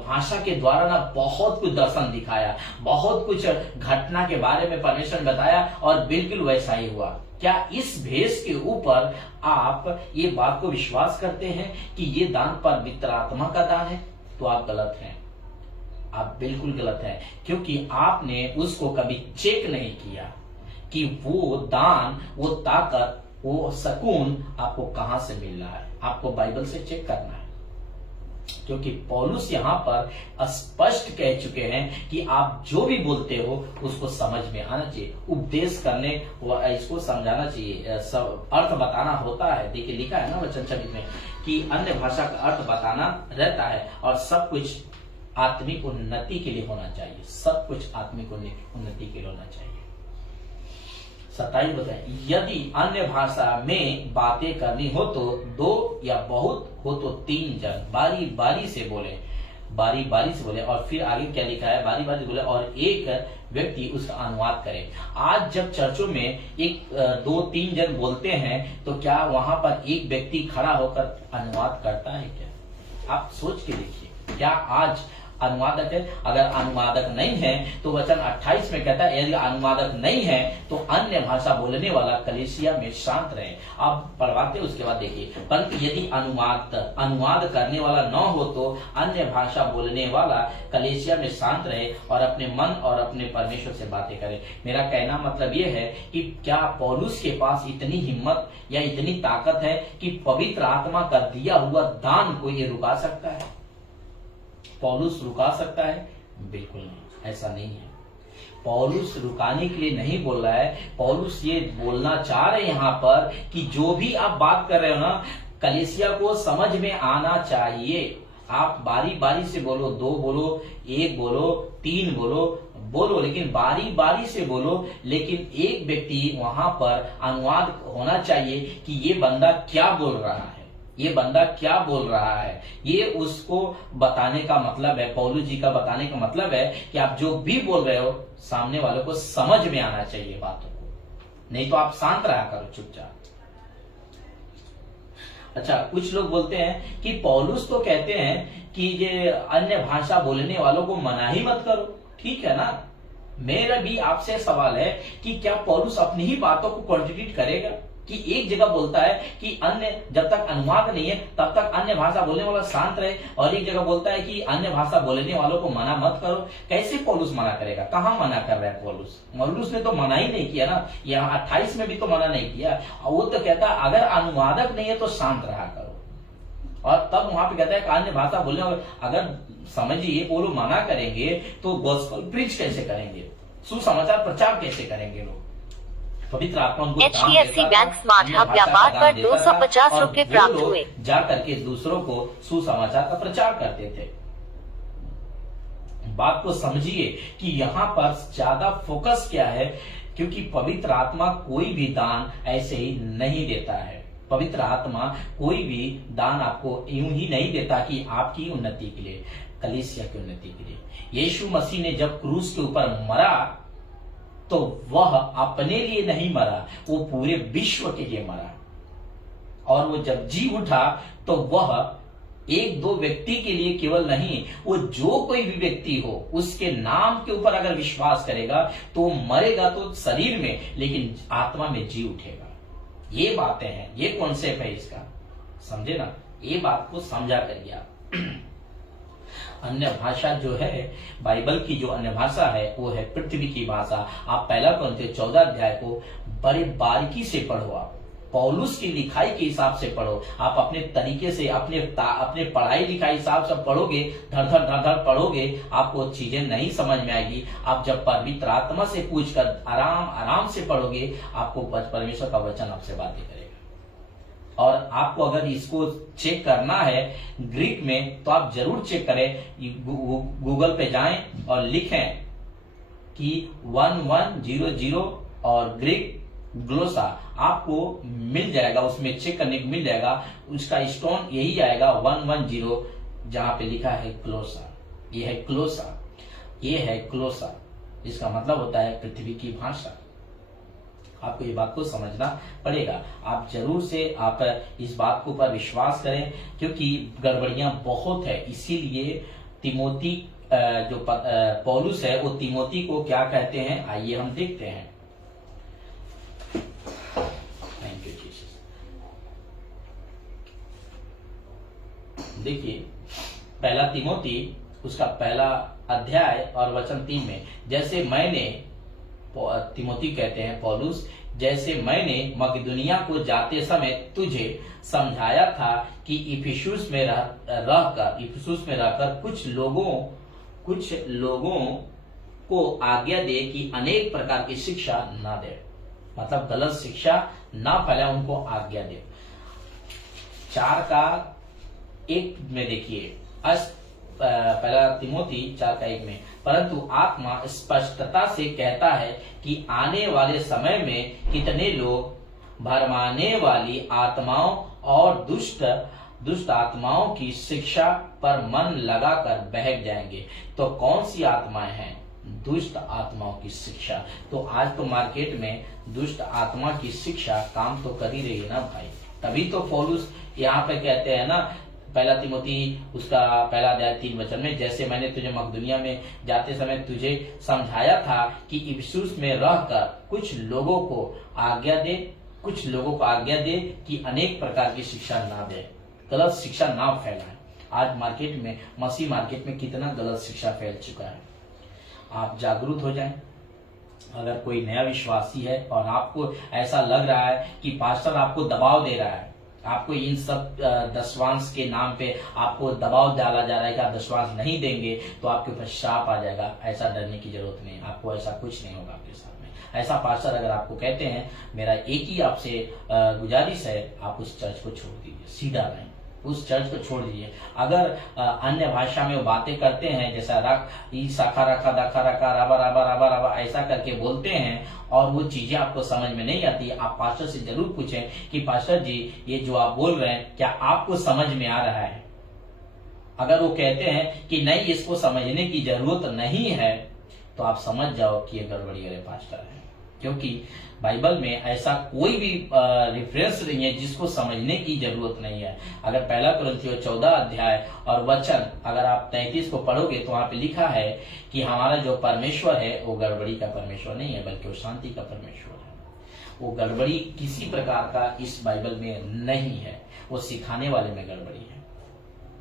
भाषा के द्वारा ना बहुत कुछ दर्शन दिखाया, बहुत कुछ घटना के बारे में परमेश्वर ने बताया और बिल्कुल वैसा ही हुआ। क्या इस भेष के ऊपर आप ये बात को विश्वास करते हैं कि ये दान पवित्र आत्मा का दान है? तो आप गलत हैं, आप बिल्कुल गलत हैं, क्योंकि आपने उसको कभी चेक नहीं किया कि वो दान, वो ताकत, वो सुकून आपको कहां से मिल रहा है। आपको बाइबल से चेक करना है, क्योंकि पौलुस यहाँ पर स्पष्ट कह चुके हैं कि आप जो भी बोलते हो उसको समझ में आना चाहिए, उपदेश करने, इसको समझाना चाहिए, सब अर्थ बताना होता है। देखिए लिखा है ना वचन 26 में कि अन्य भाषा का अर्थ बताना रहता है और सब कुछ आत्मिक उन्नति के लिए होना चाहिए, सब कुछ आत्मिक उन्नति के लिए होना चाहिए। 27 बताए, यदि अन्य भाषा में बातें करनी हो तो 2 या बहुत हो तो 3 जन बारी बारी से बोले, बारी बारी से बोले। और फिर आगे क्या लिखा है? बारी बारी बोले और एक व्यक्ति उसका अनुवाद करे। आज जब चर्चों में 1-2-3 जन बोलते हैं तो क्या वहां पर एक व्यक्ति खड़ा होकर अनुवाद करता है क्या? आप सोच के देखिए, क्या आज अनुवादक है? अगर अनुवादक नहीं है तो वचन 28 में कहता है यदि अनुवादक नहीं है तो अन्य भाषा बोलने वाला कलीसिया में शांत रहे। आप पढ़वाते उसके बाद देखिए, परंतु यदि अनुवाद करने वाला न हो तो अन्य भाषा बोलने वाला कलीसिया में शांत रहे और अपने मन और अपने परमेश्वर से बातें करे। मेरा कहना मतलब ये है कि क्या पौलुस के पास इतनी हिम्मत या इतनी ताकत है कि पवित्र आत्मा का दिया हुआ दान को ये रुका सकता है? पौलुस रुका सकता है? बिल्कुल नहीं, ऐसा नहीं है। पौलुस रुकाने के लिए नहीं बोल रहा है, पौलुस ये बोलना चाह रहे हैं यहाँ पर कि जो भी आप बात कर रहे हो ना, कलीसिया को समझ में आना चाहिए। आप बारी बारी से बोलो, 2 बोलो, 1 बोलो, 3 बोलो, लेकिन बारी बारी से बोलो। लेकिन एक व्यक्ति वहां पर अनुवाद होना चाहिए कि ये बंदा क्या बोल रहा है, ये बंदा क्या बोल रहा है, ये उसको बताने का मतलब है। पौलुस जी का बताने का मतलब है कि आप जो भी बोल रहे हो सामने वालों को समझ में आना चाहिए बातों को, नहीं तो आप शांत रहा करो चुपचाप। अच्छा, कुछ लोग बोलते हैं कि पौलुस तो कहते हैं कि ये अन्य भाषा बोलने वालों को मना ही मत करो। ठीक है ना, मेरा भी आपसे सवाल है कि क्या पौलुस अपनी ही बातों को कॉन्ट्रडिक्ट करेगा कि एक जगह बोलता है कि अन्य, जब तक अनुवाद नहीं है तब तक अन्य भाषा बोलने वाला शांत रहे, और एक जगह बोलता है कि अन्य भाषा बोलने वालों को मना मत करो। कैसे पौलुस मना करेगा? कहां मना कर रहा है पौलुस? पौलुस ने तो मना ही नहीं किया ना, यहाँ 28 में भी तो मना नहीं किया। वो तो कहता है अगर अनुवादक नहीं है तो शांत रहा करो, और तब वहां पे कहता है कि अन्य भाषा बोलने वाले, अगर समझिए वो लोग मना करेंगे तो गॉस्पेल प्रीच कैसे करेंगे, सुसमाचार प्रचार कैसे करेंगे लोग? पवित्र आत्मा उनको HDFC बैंक स्मार्ट हब व्यापार पर 250 रुपए प्राप्त हुए। जा करके दूसरों को सुसमाचार का प्रचार करते थे। बात को समझिए कि यहाँ पर ज्यादा फोकस क्या है, क्योंकि पवित्र आत्मा कोई भी दान ऐसे ही नहीं देता है। पवित्र आत्मा कोई भी दान आपको यूं ही नहीं देता कि आपकी उन्नति के लिए, कलीसिया की उन्नति के लिए। यीशु मसीह ने जब क्रूस के ऊपर मरा तो वह अपने लिए नहीं मरा, वो पूरे विश्व के लिए मरा। और वो जब जी उठा तो वह एक दो व्यक्ति के लिए केवल नहीं, वो जो कोई भी व्यक्ति हो उसके नाम के ऊपर अगर विश्वास करेगा तो मरेगा तो शरीर में, लेकिन आत्मा में जी उठेगा। ये बातें हैं, ये कॉन्सेप्ट है इसका, समझे ना? ये बात को समझा करिए आप। अन्य भाषा जो है, बाइबल की जो अन्य भाषा है वो है पृथ्वी की भाषा। आप 1 कुरिन्थियों 14 अध्याय को बड़े बारीकी से पढ़ो, आप पौलुस की लिखाई के हिसाब से पढ़ो। आप अपने तरीके से, अपने पढ़ाई लिखाई हिसाब से पढ़ोगे, धड़ धड़ पढ़ोगे, आपको चीजें नहीं समझ में आएगी। आप जब पवित्र आत्मा से पूछकर आराम से पढ़ोगे, आपको परमेश्वर का वचन आपसे बातें करेगा। और आपको अगर इसको चेक करना है ग्रीक में, तो आप जरूर चेक करें, गूगल पे जाएं और लिखें कि 1100 और ग्रीक ग्लोसा, आपको मिल जाएगा, उसमें चेक करने को मिल जाएगा। उसका स्टोन यही आएगा 110, जहां पे लिखा है क्लोसा। ये है क्लोसा, ये है क्लोसा, जिसका मतलब होता है पृथ्वी की भाषा। आपको ये बात को समझना पड़ेगा। आप जरूर से आप इस बात के ऊपर विश्वास करें, क्योंकि गड़बड़ियां बहुत है। इसीलिए तिमोती जो पौलुस है वो तिमोती को क्या कहते हैं, आइए हम देखते हैं। Thank you Jesus. देखिए 1 तिमोती उसका 1 अध्याय और वचन 3 में, जैसे मैंने, तिमोती कहते हैं पौलुस, जैसे मैंने मकिदुनिया को जाते समय तुझे समझाया था कि इफिसुस में रहकर कुछ लोगों को आज्ञा दे कि अनेक प्रकार की शिक्षा ना दे, मतलब गलत शिक्षा ना फैलाए, उनको आज्ञा दे। 4:1 में देखिए, 1 तिमोती 4:1 में, परंतु आत्मा स्पष्टता से कहता है कि आने वाले समय में कितने लोग भरमाने वाली आत्माओं और दुष्ट आत्माओं की शिक्षा पर मन लगाकर बहक जाएंगे। तो कौन सी आत्माएं हैं? दुष्ट आत्माओं की शिक्षा। तो आज तो मार्केट में दुष्ट आत्मा की शिक्षा काम तो कर ही रही है ना भाई। तभी तो पौलुस यहाँ पे कहते हैं ना, 1 तिमोती उसका 1 अध्याय 3 वचन में, जैसे मैंने तुझे मकदुनिया में जाते समय तुझे समझाया था कि इफिसुस में रहकर कुछ लोगों को आज्ञा दे कि अनेक प्रकार की शिक्षा ना दे, गलत शिक्षा ना फैलाए। आज मार्केट में, मसीह मार्केट में कितना गलत शिक्षा फैल चुका है। आप जागरूक हो जाएं। अगर कोई नया विश्वासी है और आपको ऐसा लग रहा है कि पास्टर आपको दबाव दे रहा है, आपको इन सब दशवांश के नाम पे आपको दबाव डाला जा रहा है कि आप दशवांश नहीं देंगे तो आपके ऊपर श्राप आ जाएगा, ऐसा डरने की जरूरत नहीं। आपको ऐसा कुछ नहीं होगा आपके साथ में। ऐसा पास्टर अगर आपको कहते हैं, मेरा एक ही आपसे गुजारिश है, आप उस चर्च को छोड़ दीजिए, सीधा रहें, उस चर्च को छोड़ दीजिए। अगर अन्य भाषा में वो बातें करते हैं, जैसा शाखा रखा दखा रखा राबा राबा राबा राबा ऐसा करके बोलते हैं और वो चीजें आपको समझ में नहीं आती, आप पास्टर से जरूर पूछें कि पास्टर जी ये जो आप बोल रहे हैं क्या आपको समझ में आ रहा है। अगर वो कहते हैं कि नहीं इसको समझने की जरूरत नहीं है, तो आप समझ जाओ कि ये गड़बड़ी वाले पास्टर है। क्योंकि बाइबल में ऐसा कोई भी रेफरेंस नहीं है जिसको समझने की जरूरत नहीं है। अगर पहला कुरिन्थियों 14 अध्याय और वचन अगर आप 33 को पढ़ोगे तो वहां पे लिखा है कि हमारा जो परमेश्वर है वो गड़बड़ी का परमेश्वर नहीं है, बल्कि वो शांति का परमेश्वर है। वो गड़बड़ी किसी प्रकार का इस बाइबल में नहीं है। वो सिखाने वाले में गड़बड़ी है,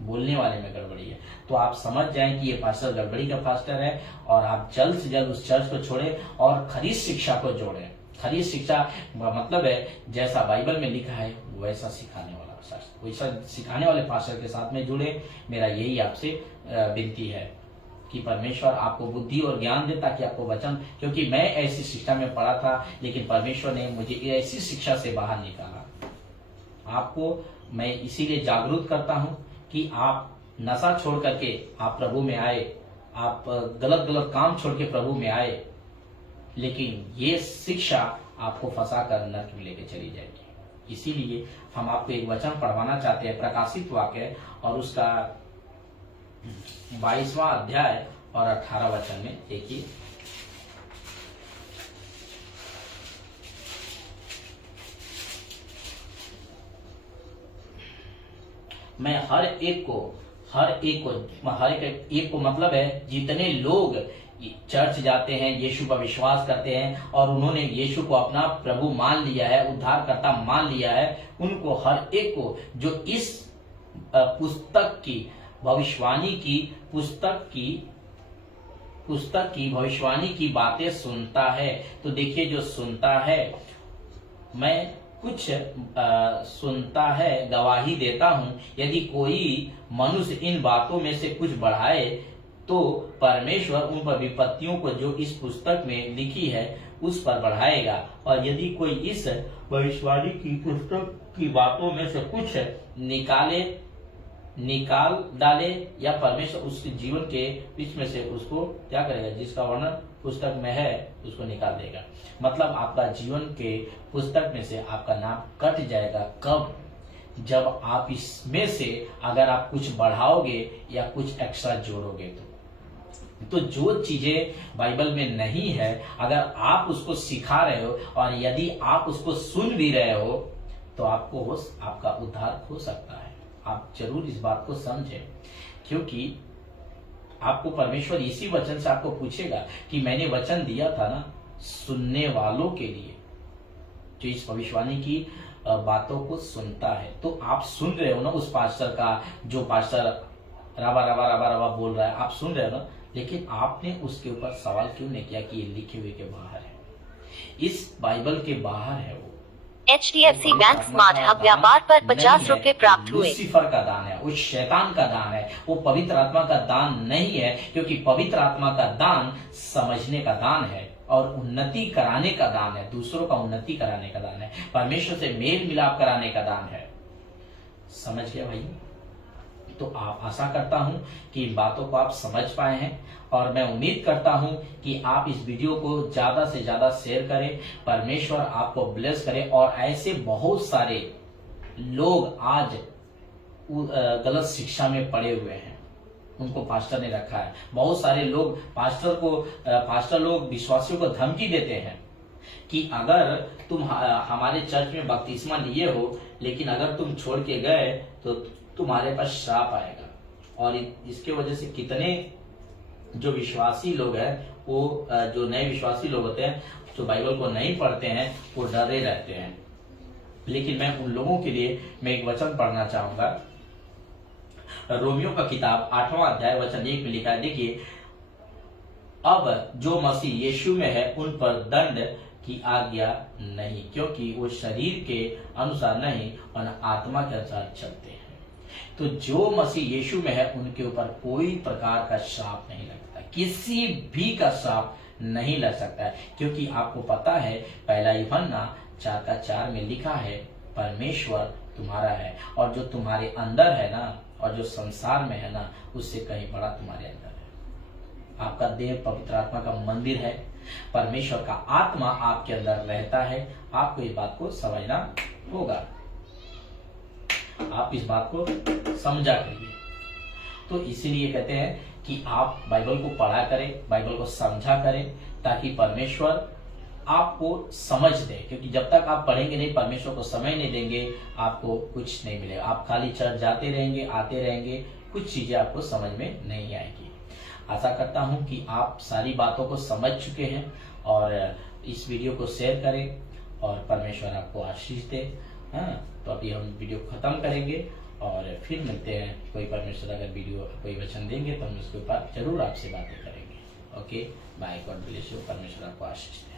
बोलने वाले में गड़बड़ी है। तो आप समझ जाएं कि ये पास्टर गड़बड़ी का पास्टर है और आप जल्द से जल्द उस चर्च को छोड़ें और खरी शिक्षा को जोड़ें। खरी शिक्षा मतलब है जैसा बाइबल में लिखा है वैसा सिखाने वाला पास्टर, वैसा सिखाने वाले पास्टर के साथ में जुड़े। मेरा यही आपसे विनती है कि परमेश्वर आपको बुद्धि और ज्ञान दे ताकि आपको वचन, क्योंकि मैं ऐसी शिक्षा में पढ़ा था लेकिन परमेश्वर ने मुझे ऐसी शिक्षा से बाहर निकाला। आपको मैं इसीलिए जागरूक करता हूं कि आप नशा छोड़ करके आप प्रभु में आए, आप गलत गलत काम छोड़ के प्रभु में आए, लेकिन ये शिक्षा आपको फंसा कर नरक में लेके चली जाएगी। इसीलिए हम आपको एक वचन पढ़वाना चाहते हैं, प्रकाशित वाक्य और उसका 22वां अध्याय और 18 वचन में देखिए। मैं हर एक को मतलब है जितने लोग चर्च जाते हैं, यीशु पर विश्वास करते हैं और उन्होंने यीशु को अपना प्रभु मान लिया है, उद्धारकर्ता मान लिया है, उनको हर एक को जो इस पुस्तक की भविष्यवाणी की भविष्यवाणी की बातें सुनता है। तो देखिए जो सुनता है, मैं कुछ सुनता है, गवाही देता हूं, यदि कोई मनुष्य इन बातों में से कुछ बढ़ाए तो परमेश्वर उन पर विपत्तियों को जो इस पुस्तक में लिखी है उस पर बढ़ाएगा, और यदि कोई इस भविष्यवाणी की पुस्तक की बातों में से कुछ निकाल डाले या परमेश्वर उसके जीवन के बीच में से उसको क्या करेगा, जिसका वर्णन पुस्तक में है उसको निकाल देगा। मतलब आपका जीवन के पुस्तक में से आपका नाम कट जाएगा। कब? जब आप इसमें से अगर आप कुछ बढ़ाओगे या कुछ एक्स्ट्रा जोड़ोगे तो जो चीजें बाइबल में नहीं है अगर आप उसको सिखा रहे हो और यदि आप उसको सुन भी रहे हो तो आपका उद्धार हो सकता है। आप जरूर इस बात को समझें, क्योंकि आपको परमेश्वर इसी वचन से आपको पूछेगा कि मैंने वचन दिया था ना सुनने वालों के लिए, जो इस भविष्यवाणी की बातों को सुनता है। तो आप सुन रहे हो ना उस पास्टर का, जो पास्टर रबा रबा रबा रबा बोल रहा है, आप सुन रहे हो ना, लेकिन आपने उसके ऊपर सवाल क्यों नहीं किया कि ये लिखे हुए के बाहर है, इस बाइबल के बाहर है। वो HDFC बैंक स्मार्ट हब व्यापार पर 50 रुपए प्राप्त हुए। लूसीफर का दान है, वो शैतान का दान है, वो पवित्र आत्मा का दान नहीं है, क्योंकि पवित्र आत्मा का दान समझने का दान है और उन्नति कराने का दान है, दूसरों का उन्नति कराने का दान है, परमेश्वर से मेल मिलाप कराने का दान है। समझ गए भाई? तो आप आशा करता हूं कि इन बातों को आप समझ पाए हैं और मैं उम्मीद करता हूं कि आप इस वीडियो को ज्यादा से ज्यादा शेयर करें। परमेश्वर आपको ब्लेस करे। और ऐसे बहुत सारे लोग आज गलत शिक्षा में पड़े हुए हैं, उनको पास्टर ने रखा है। बहुत सारे लोग पास्टर लोग विश्वासियों को धमकी देते हैं कि अगर तुम हमारे चर्च में बपतिस्मा लिए हो लेकिन अगर तुम छोड़ के गए तो तुम्हारे पास श्राप आएगा। और इसके वजह से कितने जो विश्वासी लोग हैं, वो जो नए विश्वासी लोग होते हैं जो बाइबल को नहीं पढ़ते हैं, वो डरे रहते हैं। लेकिन मैं उन लोगों के लिए मैं एक वचन पढ़ना चाहूंगा। रोमियो का किताब 8वां अध्याय वचन 1 में लिखा है, देखिए, अब जो मसीह यीशु में है उन पर दंड की आज्ञा नहीं, क्योंकि वो शरीर के अनुसार नहीं और आत्मा के अनुसार चलते हैं। तो जो मसीह यीशु में है उनके ऊपर कोई प्रकार का श्राप नहीं लगता, किसी भी का श्राप नहीं लग सकता है, क्योंकि आपको पता है पहला यूहन्ना 4:4 में लिखा है, परमेश्वर तुम्हारा है और जो तुम्हारे अंदर है ना, और जो संसार में है ना, उससे कहीं बड़ा तुम्हारे अंदर है। आपका देह पवित्र आत्मा का मंदिर है, परमेश्वर का आत्मा आपके अंदर रहता है। आपको इस बात को समझना होगा, आप इस बात को समझा करिए। तो इसीलिए कहते हैं कि आप बाइबल को पढ़ा करें, बाइबल को समझा करें, ताकि परमेश्वर आपको समझ दे, क्योंकि जब तक आप पढ़ेंगे नहीं, परमेश्वर को समय नहीं देंगे, आपको कुछ नहीं मिलेगा। आप खाली चर्च जाते रहेंगे, आते रहेंगे, कुछ चीजें आपको समझ में नहीं आएगी। आशा करता हूं कि आप सारी बातों को समझ चुके हैं और इस वीडियो को शेयर करें और परमेश्वर आपको आशीष दे। हाँ, तो अभी हम वीडियो खत्म करेंगे और फिर मिलते हैं। कोई परमेश्वर अगर वीडियो कोई वचन देंगे तो हम उसके ऊपर जरूर आपसे बातें करेंगे। Okay, bye, God bless you, परमेश्वर आपको आशीष दे।